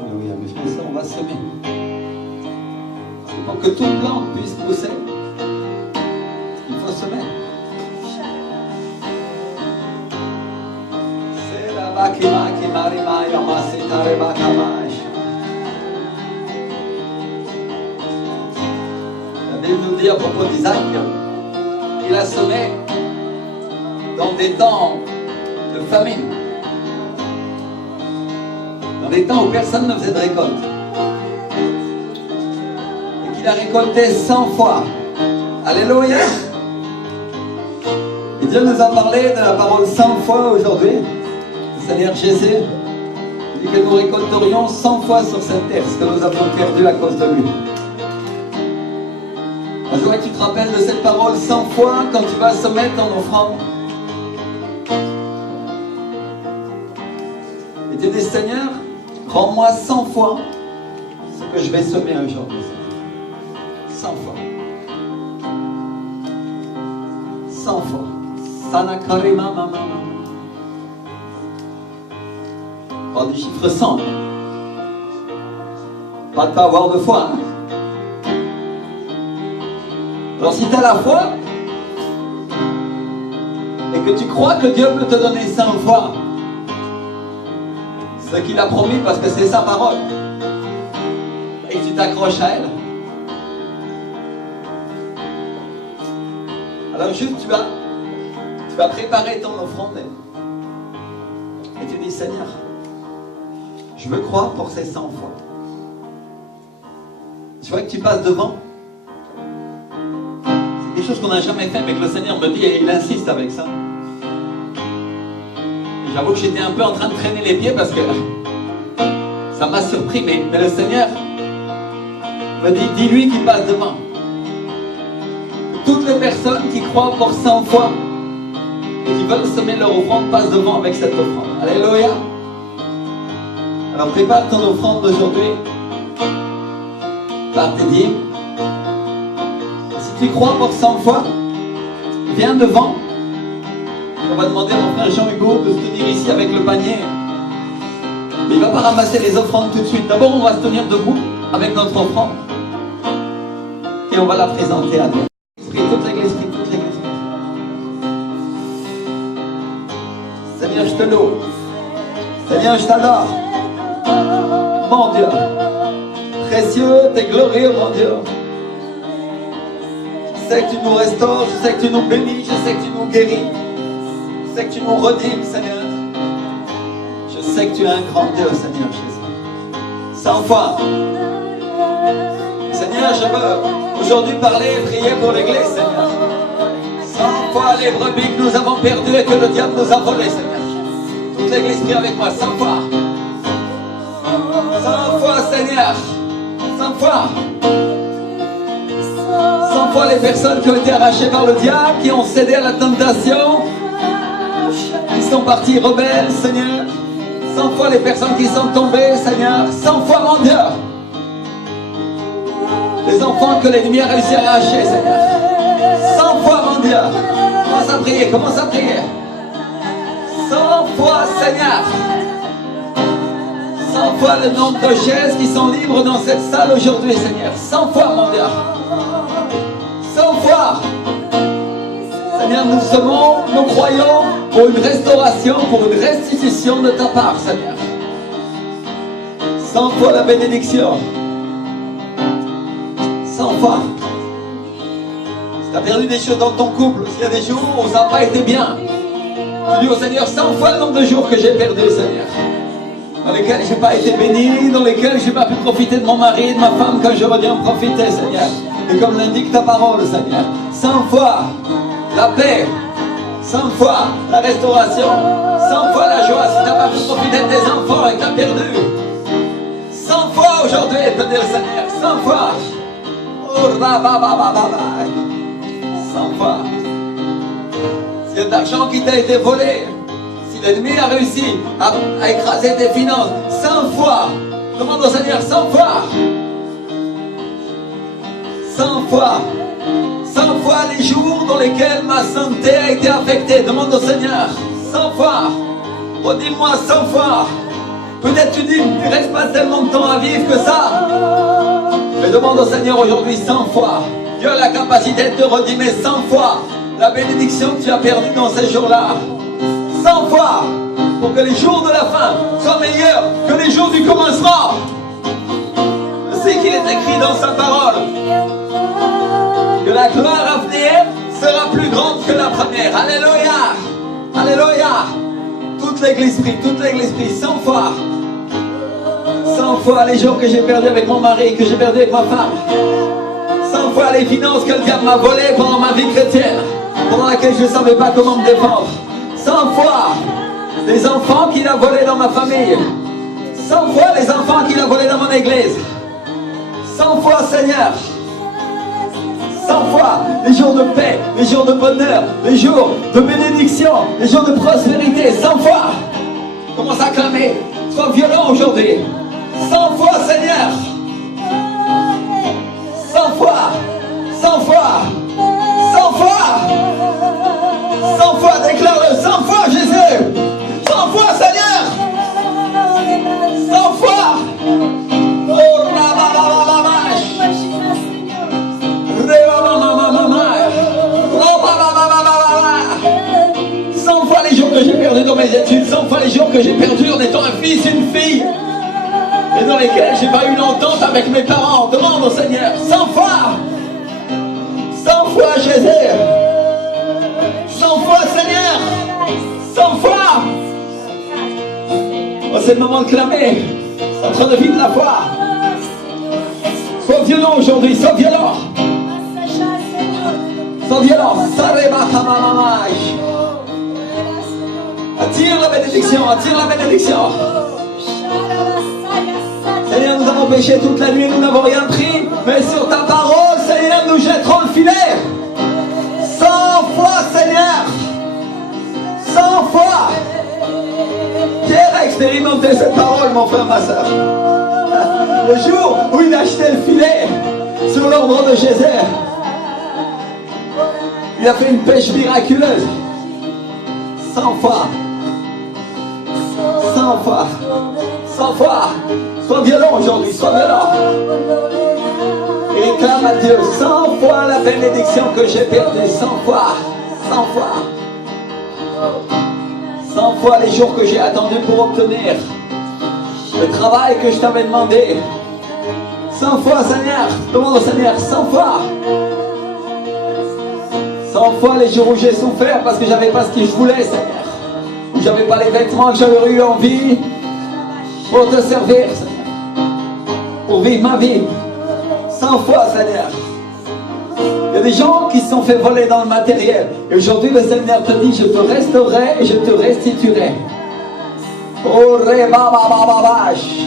Alléluia, mes frères et sœurs, on va semer. C'est pour que toute plante puisse pousser. Il faut semer. La Bible nous dit à propos d'Isaac, il a semé dans des temps de famine, dans des temps où personne ne faisait de récolte, et qu'il a récolté 100 fois. Alléluia! Et Dieu nous a parlé de la parole 100 fois aujourd'hui. Seigneur Jésus, il dit que nous récolterions 100 fois sur cette terre ce que nous avons perdu à cause de lui. Un jour, tu te rappelles de cette parole 100 fois quand tu vas semer ton offrande. Et tu dis, Seigneur, rends-moi 100 fois ce que je vais semer aujourd'hui. 100 fois. 100 fois. Sanakarima mama. Pas du chiffre 100. Pas de pas avoir de foi. Hein? Alors si tu as la foi et que tu crois que Dieu peut te donner 100 fois ce qu'il a promis parce que c'est sa parole et que tu t'accroches à elle, alors juste tu vas préparer ton offrande et tu dis, Seigneur, je veux croire pour ces 100 fois. Tu vois que tu passes devant. C'est quelque chose qu'on n'a jamais fait, mais que le Seigneur me dit, et il insiste avec ça. Et j'avoue que j'étais un peu en train de traîner les pieds parce que ça m'a surpris, mais le Seigneur me dit, dis-lui qu'il passe devant. Toutes les personnes qui croient pour 100 fois et qui veulent semer leur offrande passent devant avec cette offrande. Alléluia. Alors prépare ton offrande d'aujourd'hui par tes dîmes. Si tu crois pour 100 fois, viens devant. On va demander à mon frère Jean-Hugo de se tenir ici avec le panier. Mais il ne va pas ramasser les offrandes tout de suite. D'abord, on va se tenir debout avec notre offrande. Et on va la présenter à Dieu. Toute l'église, toute l'église. Seigneur, je te loue. Seigneur, je t'adore. Mon Dieu, précieux et glorieux, mon Dieu. Je sais que tu nous restaures, je sais que tu nous bénis, je sais que tu nous guéris, je sais que tu nous redimes, Seigneur. Je sais que tu es un grand Dieu, Seigneur Jésus. 100 fois. Seigneur, je veux aujourd'hui parler et prier pour l'église, Seigneur. 100 fois les brebis que nous avons perdues et que le diable nous a volées, Seigneur. Toute l'église prie avec moi, 100 fois. 100 fois, Seigneur. 100 fois. 100 fois les personnes qui ont été arrachées par le diable, qui ont cédé à la tentation, qui sont partis rebelles, Seigneur. 100 fois les personnes qui sont tombées, Seigneur. 100 fois, mon Dieu. Les enfants que l'ennemi a réussi à arracher, Seigneur. 100 fois, mon Dieu. Commence à prier, commence à prier. 100 fois, Seigneur. 100 fois le nombre de chaises qui sont libres dans cette salle aujourd'hui, Seigneur. 100 fois, mon Dieu. 100 fois. Seigneur, nous semons, nous croyons pour une restauration, pour une restitution de ta part, Seigneur. 100 fois la bénédiction. 100 fois. Si tu as perdu des choses dans ton couple, s'il y a des jours où ça n'a pas été bien, tu dis au Seigneur 100 fois le nombre de jours que j'ai perdu, Seigneur. Dans lesquels je n'ai pas été béni, dans lesquels je n'ai pas pu profiter de mon mari, de ma femme comme j'aurais dû en profiter, Seigneur. Et comme l'indique ta parole, Seigneur. 100 fois la paix, 100 fois la restauration, 100 fois la joie. Si tu n'as pas pu profiter de tes enfants et que tu as perdu, 100 fois aujourd'hui, peut dire Seigneur, 100 fois. 100 fois. S'il y a de l'argent qui t'a été volé, si l'ennemi a réussi à écraser tes finances, 100 fois. Demande au Seigneur 100 fois. 100 fois. 100 fois les jours dans lesquels ma santé a été affectée. Demande au Seigneur 100 fois. Redis-moi 100 fois. Peut-être tu dis, il ne reste pas tellement de temps à vivre que ça. Mais demande au Seigneur aujourd'hui 100 fois. Dieu a la capacité de te redimer 100 fois la bénédiction que tu as perdue dans ces jours-là. 100 fois. Pour que les jours de la fin soient meilleurs que les jours du commencement. Je sais qu'il est écrit dans sa parole que la gloire à venir sera plus grande que la première. Alléluia. Alléluia. Toute l'église prie 100 fois. 100 fois les jours que j'ai perdus avec mon mari, que j'ai perdu avec ma femme. 100 fois les finances que le diable m'a volées pendant ma vie chrétienne, pendant laquelle je ne savais pas comment me défendre. 100 fois les enfants qu'il a volés dans ma famille. 100 fois les enfants qu'il a volés dans mon église. 100 fois, Seigneur. 100 fois les jours de paix, les jours de bonheur, les jours de bénédiction, les jours de prospérité. 100 fois. Commence à clamer. Sois violent aujourd'hui. 100 fois, Seigneur. 100 fois. 100 fois. 100 fois. 100 fois, déclare-le. 100 fois, Jésus. 100 fois, Seigneur. 100 fois. Oh, la la la la la vache. 100 fois les jours que j'ai perdus dans mes études, 100 fois les jours que j'ai perdus en étant un fils, une fille, et dans lesquels j'ai pas eu une entente avec mes parents. Demande au Seigneur 100 fois. 100 fois Jésus. 100 fois Seigneur. 100 fois. Oh, c'est le moment de clamer. C'est en train de vivre la foi. Sois violent aujourd'hui, sois violent. Sois violent. Attire la bénédiction, attire la bénédiction. Seigneur, nous avons péché toute la nuit, nous n'avons rien pris, mais sur ta parole, Seigneur, nous jetterons le filet. 100 fois, Seigneur. 100 fois. Pierre a expérimenté cette parole, mon frère, ma soeur. Le jour où il a jeté le filet sur l'ordre de Jésus, il a fait une pêche miraculeuse. 100 fois. 100 fois. 100 fois. Sois violent aujourd'hui, sois violent. Et clame à Dieu 100 fois la bénédiction que j'ai perdue. 100 fois. 100 fois. 100 fois les jours que j'ai attendus pour obtenir le travail que je t'avais demandé. 100 fois, Seigneur. Demande au Seigneur 100 fois. 100 fois les jours où j'ai souffert parce que j'avais pas ce que je voulais, Seigneur. Où j'avais pas les vêtements que j'avais eu envie pour te servir, Seigneur. Pour vivre ma vie. 100 fois, Seigneur. Il y a des gens qui se sont fait voler dans le matériel. Et aujourd'hui, le Seigneur te dit, je te restaurerai et je te restituerai. Oh, reba ba ba ba bash.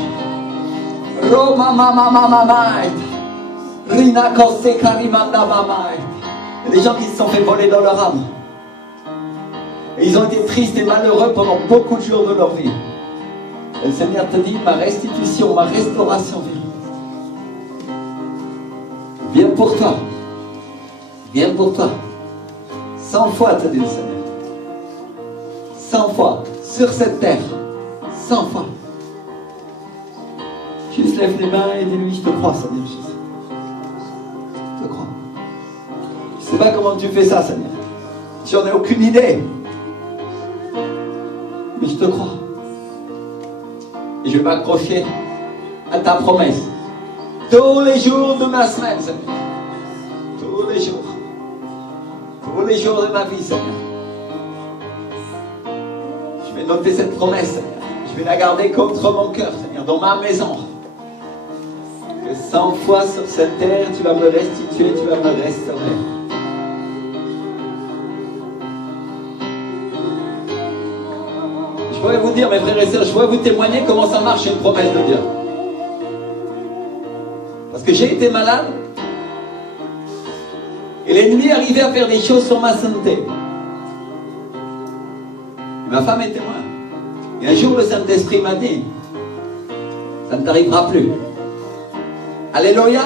Roma mama mama mai. Rina kose karimanda mamai. Il y a des gens qui se sont fait voler dans leur âme. Et ils ont été tristes et malheureux pendant beaucoup de jours de leur vie. Et le Seigneur te dit, ma restitution, ma restauration vient pour toi. Viens pour toi. 100 fois, te dit le Seigneur. 100 fois. Sur cette terre. 100 fois. Juste lève les mains et dis-lui, je te crois, Seigneur Jésus. Je te crois. Je ne sais pas comment tu fais ça, Seigneur. J'en ai aucune idée. Mais je te crois. Et je vais m'accrocher à ta promesse. Tous les jours de ma semaine, Seigneur. Tous les jours. Tous les jours de ma vie, Seigneur. Je vais noter cette promesse, Seigneur. Je vais la garder contre mon cœur, Seigneur, dans ma maison. Que 100 fois sur cette terre, tu vas me restituer, tu vas me restaurer. Je pourrais vous dire, mes frères et sœurs, je pourrais vous témoigner comment ça marche une promesse de Dieu. Parce que j'ai été malade. Et l'ennemi arrivait à faire des choses sur ma santé. Et ma femme est témoin. Et un jour, le Saint-Esprit m'a dit, ça ne t'arrivera plus. Alléluia.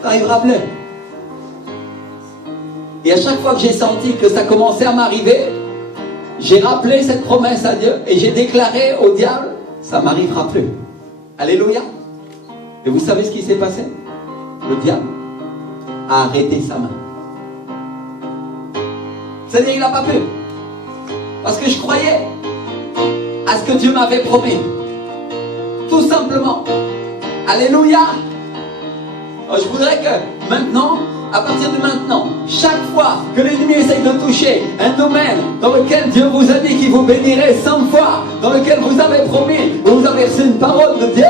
Ça n'arrivera plus. Et à chaque fois que j'ai senti que ça commençait à m'arriver, j'ai rappelé cette promesse à Dieu et j'ai déclaré au diable ça ne m'arrivera plus. Alléluia. Et vous savez ce qui s'est passé? Le diable a arrêté sa main. C'est-à-dire, il n'a pas pu. Parce que je croyais à ce que Dieu m'avait promis. Tout simplement. Alléluia. Alors, je voudrais que maintenant, à partir de maintenant, chaque fois que l'ennemi essaye de toucher un domaine dans lequel Dieu vous a dit qu'il vous bénirait 100 fois, dans lequel vous avez promis, vous avez reçu une parole de Dieu,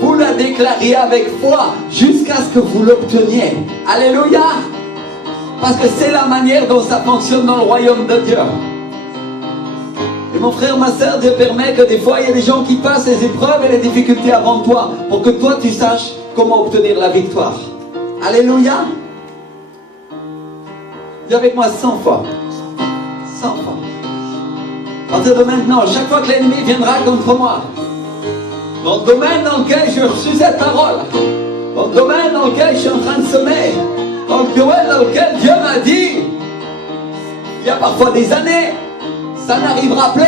vous la déclariez avec foi jusqu'à ce que vous l'obteniez. Alléluia. Parce que c'est la manière dont ça fonctionne dans le royaume de Dieu. Et mon frère, ma soeur, Dieu permet que des fois il y a des gens qui passent les épreuves et les difficultés avant toi, pour que toi tu saches comment obtenir la victoire. Alléluia. Dis avec moi 100 fois. 100 fois. À partir de maintenant, chaque fois que l'ennemi viendra contre moi, dans le domaine dans lequel j'ai reçu cette parole, dans le domaine dans lequel je suis en train de semer, dans le domaine dans lequel Dieu m'a dit, il y a parfois des années, ça n'arrivera plus.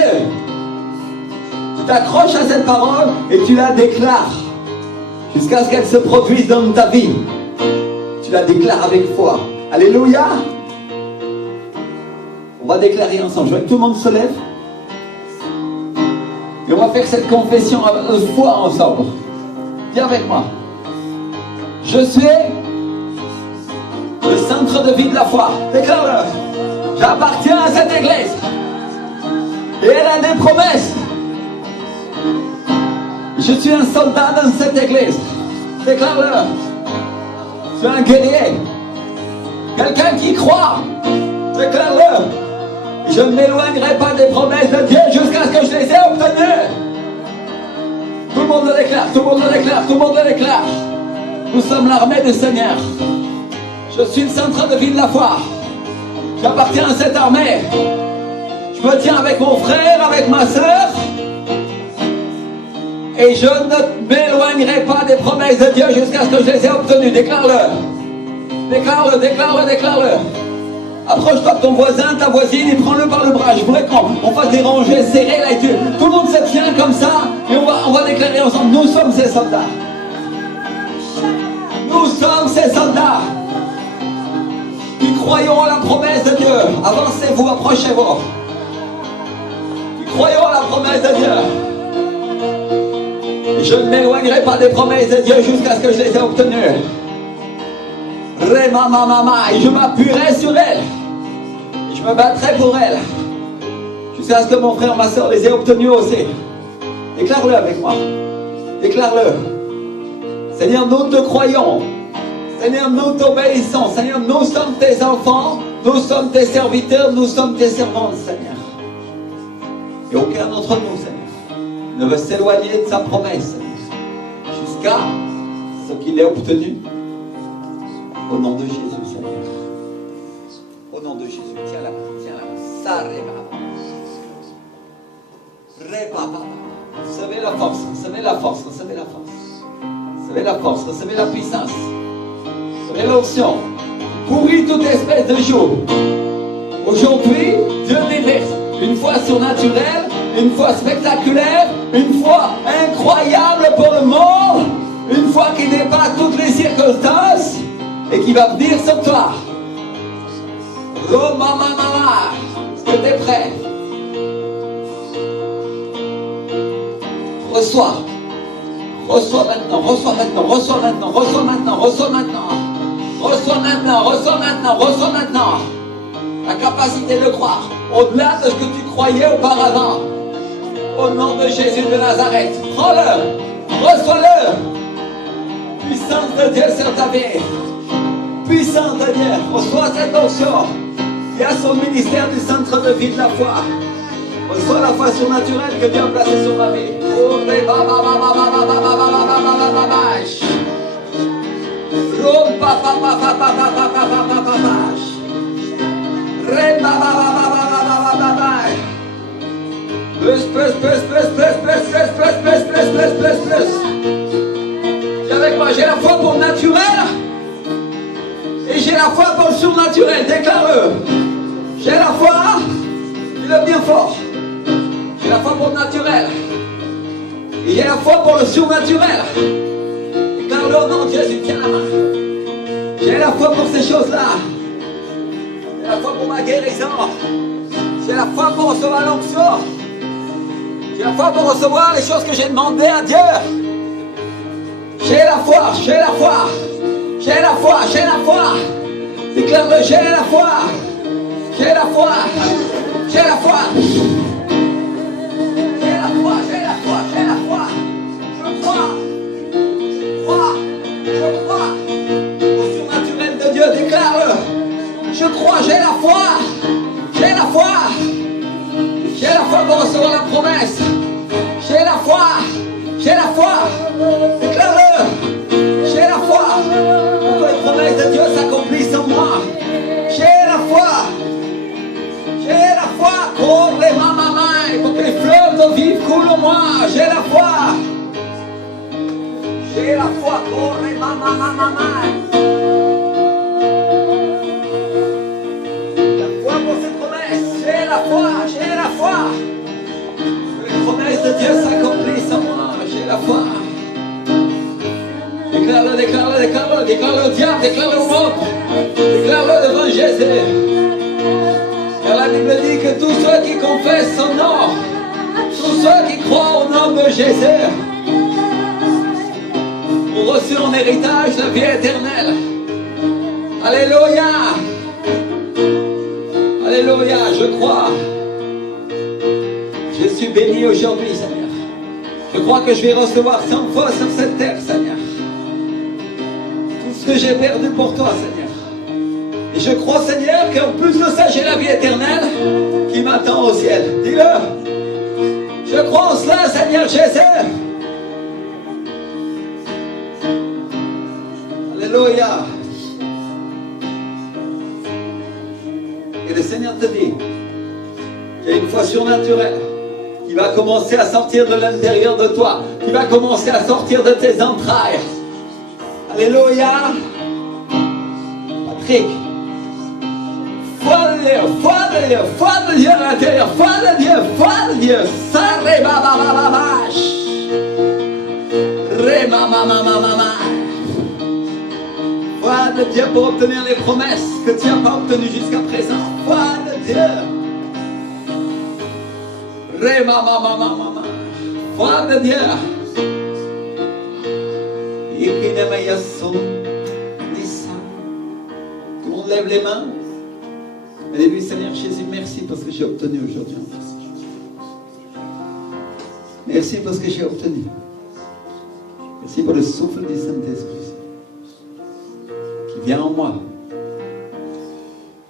Tu t'accroches à cette parole et tu la déclares jusqu'à ce qu'elle se produise dans ta vie. Tu la déclares avec foi. Alléluia. On va déclarer ensemble. Je veux que tout le monde se lève. Et on va faire cette confession de foi ensemble. Viens avec moi. Je suis le centre de vie de la foi. Déclare-le. J'appartiens à cette église. Et elle a des promesses. Je suis un soldat dans cette église. Déclare-le. Je suis un guerrier. Quelqu'un qui croit. Déclare-le. Je ne m'éloignerai pas des promesses de Dieu jusqu'à ce que je les ai obtenues. Tout le monde le déclare, tout le monde le déclare, tout le monde le déclare. Nous sommes l'armée du Seigneur. Je suis le centre de vie de la foi. J'appartiens à cette armée. Je me tiens avec mon frère, avec ma soeur. Et je ne m'éloignerai pas des promesses de Dieu jusqu'à ce que je les ai obtenues. Déclare-le. Déclare-le, déclare-le, déclare-le. Approche-toi de ton voisin, ta voisine, et prends-le par le bras. Je voudrais qu'on fasse des rangées serrées là. Tout le monde se tient comme ça. Et on va déclarer ensemble. Nous sommes ces soldats. Nous sommes ces soldats qui croyons à la promesse de Dieu. Avancez-vous, approchez-vous. Qui croyons à la promesse de Dieu. Je ne m'éloignerai pas des promesses de Dieu jusqu'à ce que je les ai obtenues. Et je m'appuierai sur elle. Et je me battrai pour elle. Jusqu'à ce que mon frère, ma soeur les ait obtenues aussi. Déclare-le avec moi. Déclare-le. Seigneur, nous te croyons. Seigneur, nous t'obéissons. Seigneur, nous sommes tes enfants. Nous sommes tes serviteurs. Nous sommes tes servantes, Seigneur. Et aucun d'entre nous, Seigneur, ne veut s'éloigner de sa promesse, Seigneur, jusqu'à ce qu'il ait obtenu. Au nom de Jésus, Seigneur. Au nom de Jésus. Tiens la main, tiens la main. Ça, recevez la force, recevez la force, recevez la force. Recevez la force, recevez la puissance. Recevez l'onction. Pourris toute espèce de joug. Aujourd'hui, Dieu déverse une foi surnaturelle, une foi spectaculaire, une foi incroyable pour le monde, une foi qui dépasse toutes les circonstances et qui va venir sur toi. Oh maman, est-ce que tu es prêt? Reçois. Reçois maintenant, reçois maintenant, reçois maintenant, reçois maintenant, reçois maintenant. Reçois maintenant, reçois maintenant, reçois maintenant. La capacité de croire au-delà de ce que tu croyais auparavant. Au nom de Jésus de Nazareth, prends-le, reçois-le. Puissance de Dieu sur ta vie. Puissance de Dieu, reçois cette onction. Il y a son ministère du centre de vie de la foi. Reçois la foi surnaturelle que Dieu a placée sur ma vie. Viens avec moi, j'ai la foi pour le naturel et j'ai la foi pour le surnaturel. Déclare-le. J'ai la foi, dis-le bien fort. J'ai la foi pour le naturel Et j'ai la foi pour le surnaturel. Déclare-le au nom de Jésus, tiens la main. J'ai la foi pour ces choses-là. J'ai la foi pour ma guérison. J'ai la foi pour recevoir l'onction. J'ai la foi pour recevoir les choses que j'ai demandées à Dieu. J'ai la foi, j'ai la foi. J'ai la foi, j'ai la foi. Déclare-le, j'ai la foi. J'ai la foi. J'ai la foi. J'ai la foi, j'ai la foi, j'ai la foi. Je crois. Je crois. Au surnaturel de Dieu, déclare-le. Je crois, j'ai la foi. J'ai la foi. J'ai la foi pour recevoir la promesse. J'ai la foi. J'ai la foi. Déclare-le. J'ai la foi. Pour que les promesses de Dieu s'accomplissent en moi. J'ai la foi. J'ai la foi. Pour les mamamai. Pour que les fleuves d'eau vive coulent en moi. J'ai la foi. J'ai la foi. Pour les mamamai. La foi pour ces promesses. J'ai la foi. J'ai la foi. Que les promesses de Dieu s'accomplissent en moi. J'ai la foi. Déclare-le, déclare-le, déclare-le, déclare-le au diable, déclare-le au monde, déclare-le devant Jésus. Car la Bible dit que tous ceux qui confessent son nom, tous ceux qui croient au nom de Jésus, ont reçu en héritage la vie éternelle. Alléluia. Alléluia, je crois. Je suis béni aujourd'hui, Seigneur. Je crois que je vais recevoir 100 fois sur cette terre, Seigneur. Tout ce que j'ai perdu pour toi, Seigneur. Et je crois, Seigneur, qu'en plus de ça, j'ai la vie éternelle qui m'attend au ciel. Dis-le. Je crois en cela, Seigneur Jésus. Alléluia. Et le Seigneur te dit, il y a une foi surnaturelle qui va commencer à sortir de l'intérieur de toi, qui va commencer à sortir de tes entrailles. Alléluia. Patrick, foi de Dieu, foi de Dieu, foi de Dieu à l'intérieur, foi de Dieu, foi de Dieu. Sarre bababababach. Ré mamamamamama. Foi de Dieu pour obtenir les promesses que tu n'as pas obtenues jusqu'à présent. Foi de Dieu. Ré mamamamamama. Foi de Dieu. Tout le monde lève les mains. Et lui, Seigneur Jésus, merci parce que j'ai obtenu aujourd'hui. Merci parce que j'ai obtenu. Merci pour le souffle du Saint-Esprit qui vient en moi.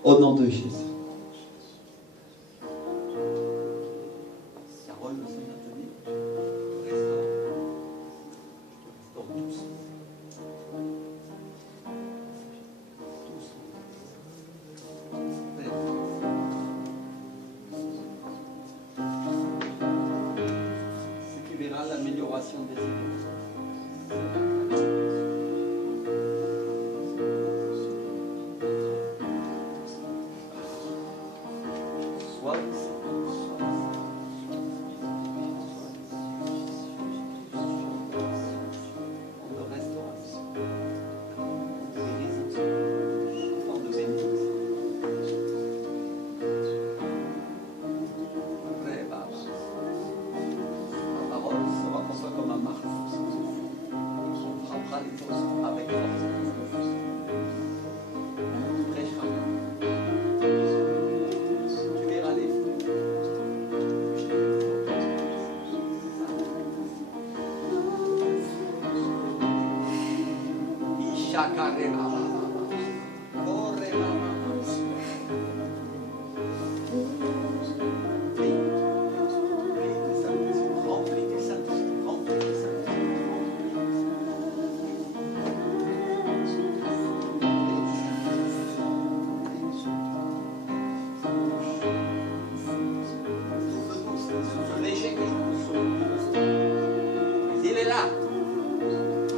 Au nom de Jésus. L'amélioration des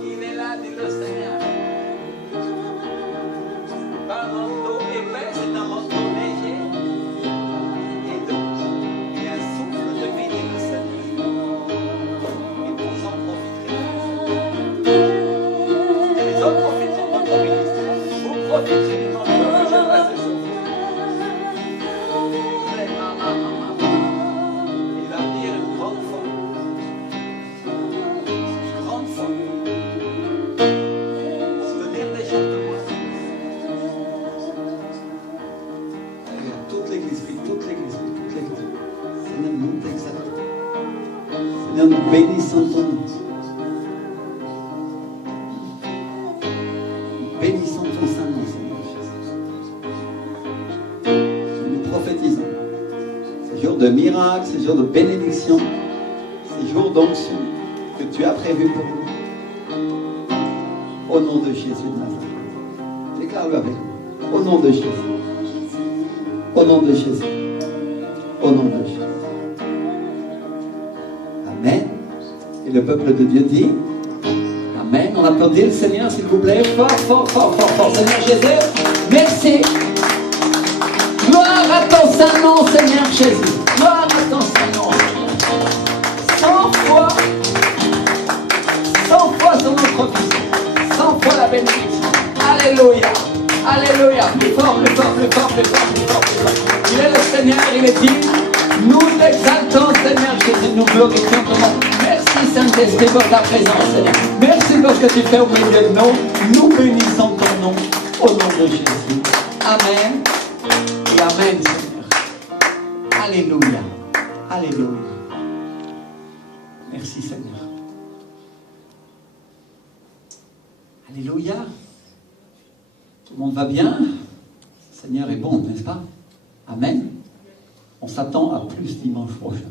Il est là, dis-le Seigneur. de miracles, ces jours de bénédiction, ces jours d'onction que tu as prévus pour nous. Au nom de Jésus de Nazareth. Déclare-le avec nous. Au nom de Jésus. Au nom de Jésus. Au nom de Jésus. Amen. Et le peuple de Dieu dit Amen. On applaudit le Seigneur, s'il vous plaît. Fort, fort, fort, fort, fort. Seigneur Jésus, merci. Gloire à ton saint nom, Seigneur Jésus. Gloire à ton saint nom. 100 fois sur notre vie. 100 fois la bénédiction. Alléluia. Alléluia. Plus fort, plus fort, plus fort, plus fort, plus fort, plus fort. Il est le Seigneur, il est digne. Nous l'exaltons, Seigneur Jésus. Nous glorifions ton nom. Merci, Saint-Esprit, pour ta présence, Seigneur. Merci pour ce que tu fais au milieu de nous. Nous bénissons ton nom au nom de Jésus. Amen. Et amen, Seigneur. Alléluia. Alléluia. Merci, Seigneur. Alléluia. Tout le monde va bien? Le Seigneur est bon, n'est-ce pas? Amen. On s'attend à plus dimanche prochain.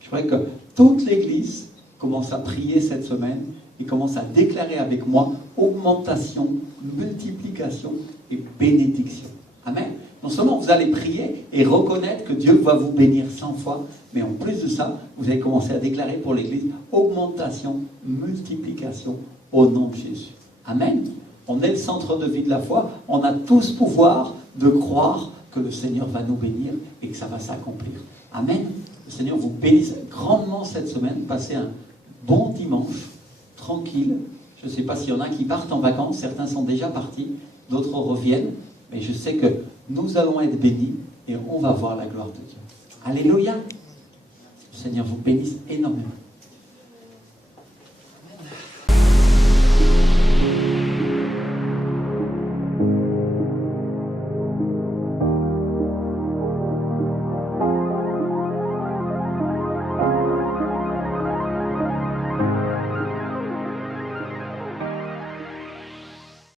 Je voudrais que toute l'Église commence à prier cette semaine et commence à déclarer avec moi augmentation, multiplication et bénédiction. Amen. Non seulement vous allez prier et reconnaître que Dieu va vous bénir 100 fois, mais en plus de ça, vous allez commencer à déclarer pour l'Église augmentation, multiplication au nom de Jésus. Amen. On est le centre de vie de la foi. On a tous pouvoir de croire que le Seigneur va nous bénir et que ça va s'accomplir. Amen. Le Seigneur vous bénisse grandement cette semaine. Passez un bon dimanche, tranquille. Je ne sais pas s'il y en a qui partent en vacances. Certains sont déjà partis, d'autres reviennent. Mais je sais que nous allons être bénis et on va voir la gloire de Dieu. Alléluia. Le Seigneur vous bénisse énormément.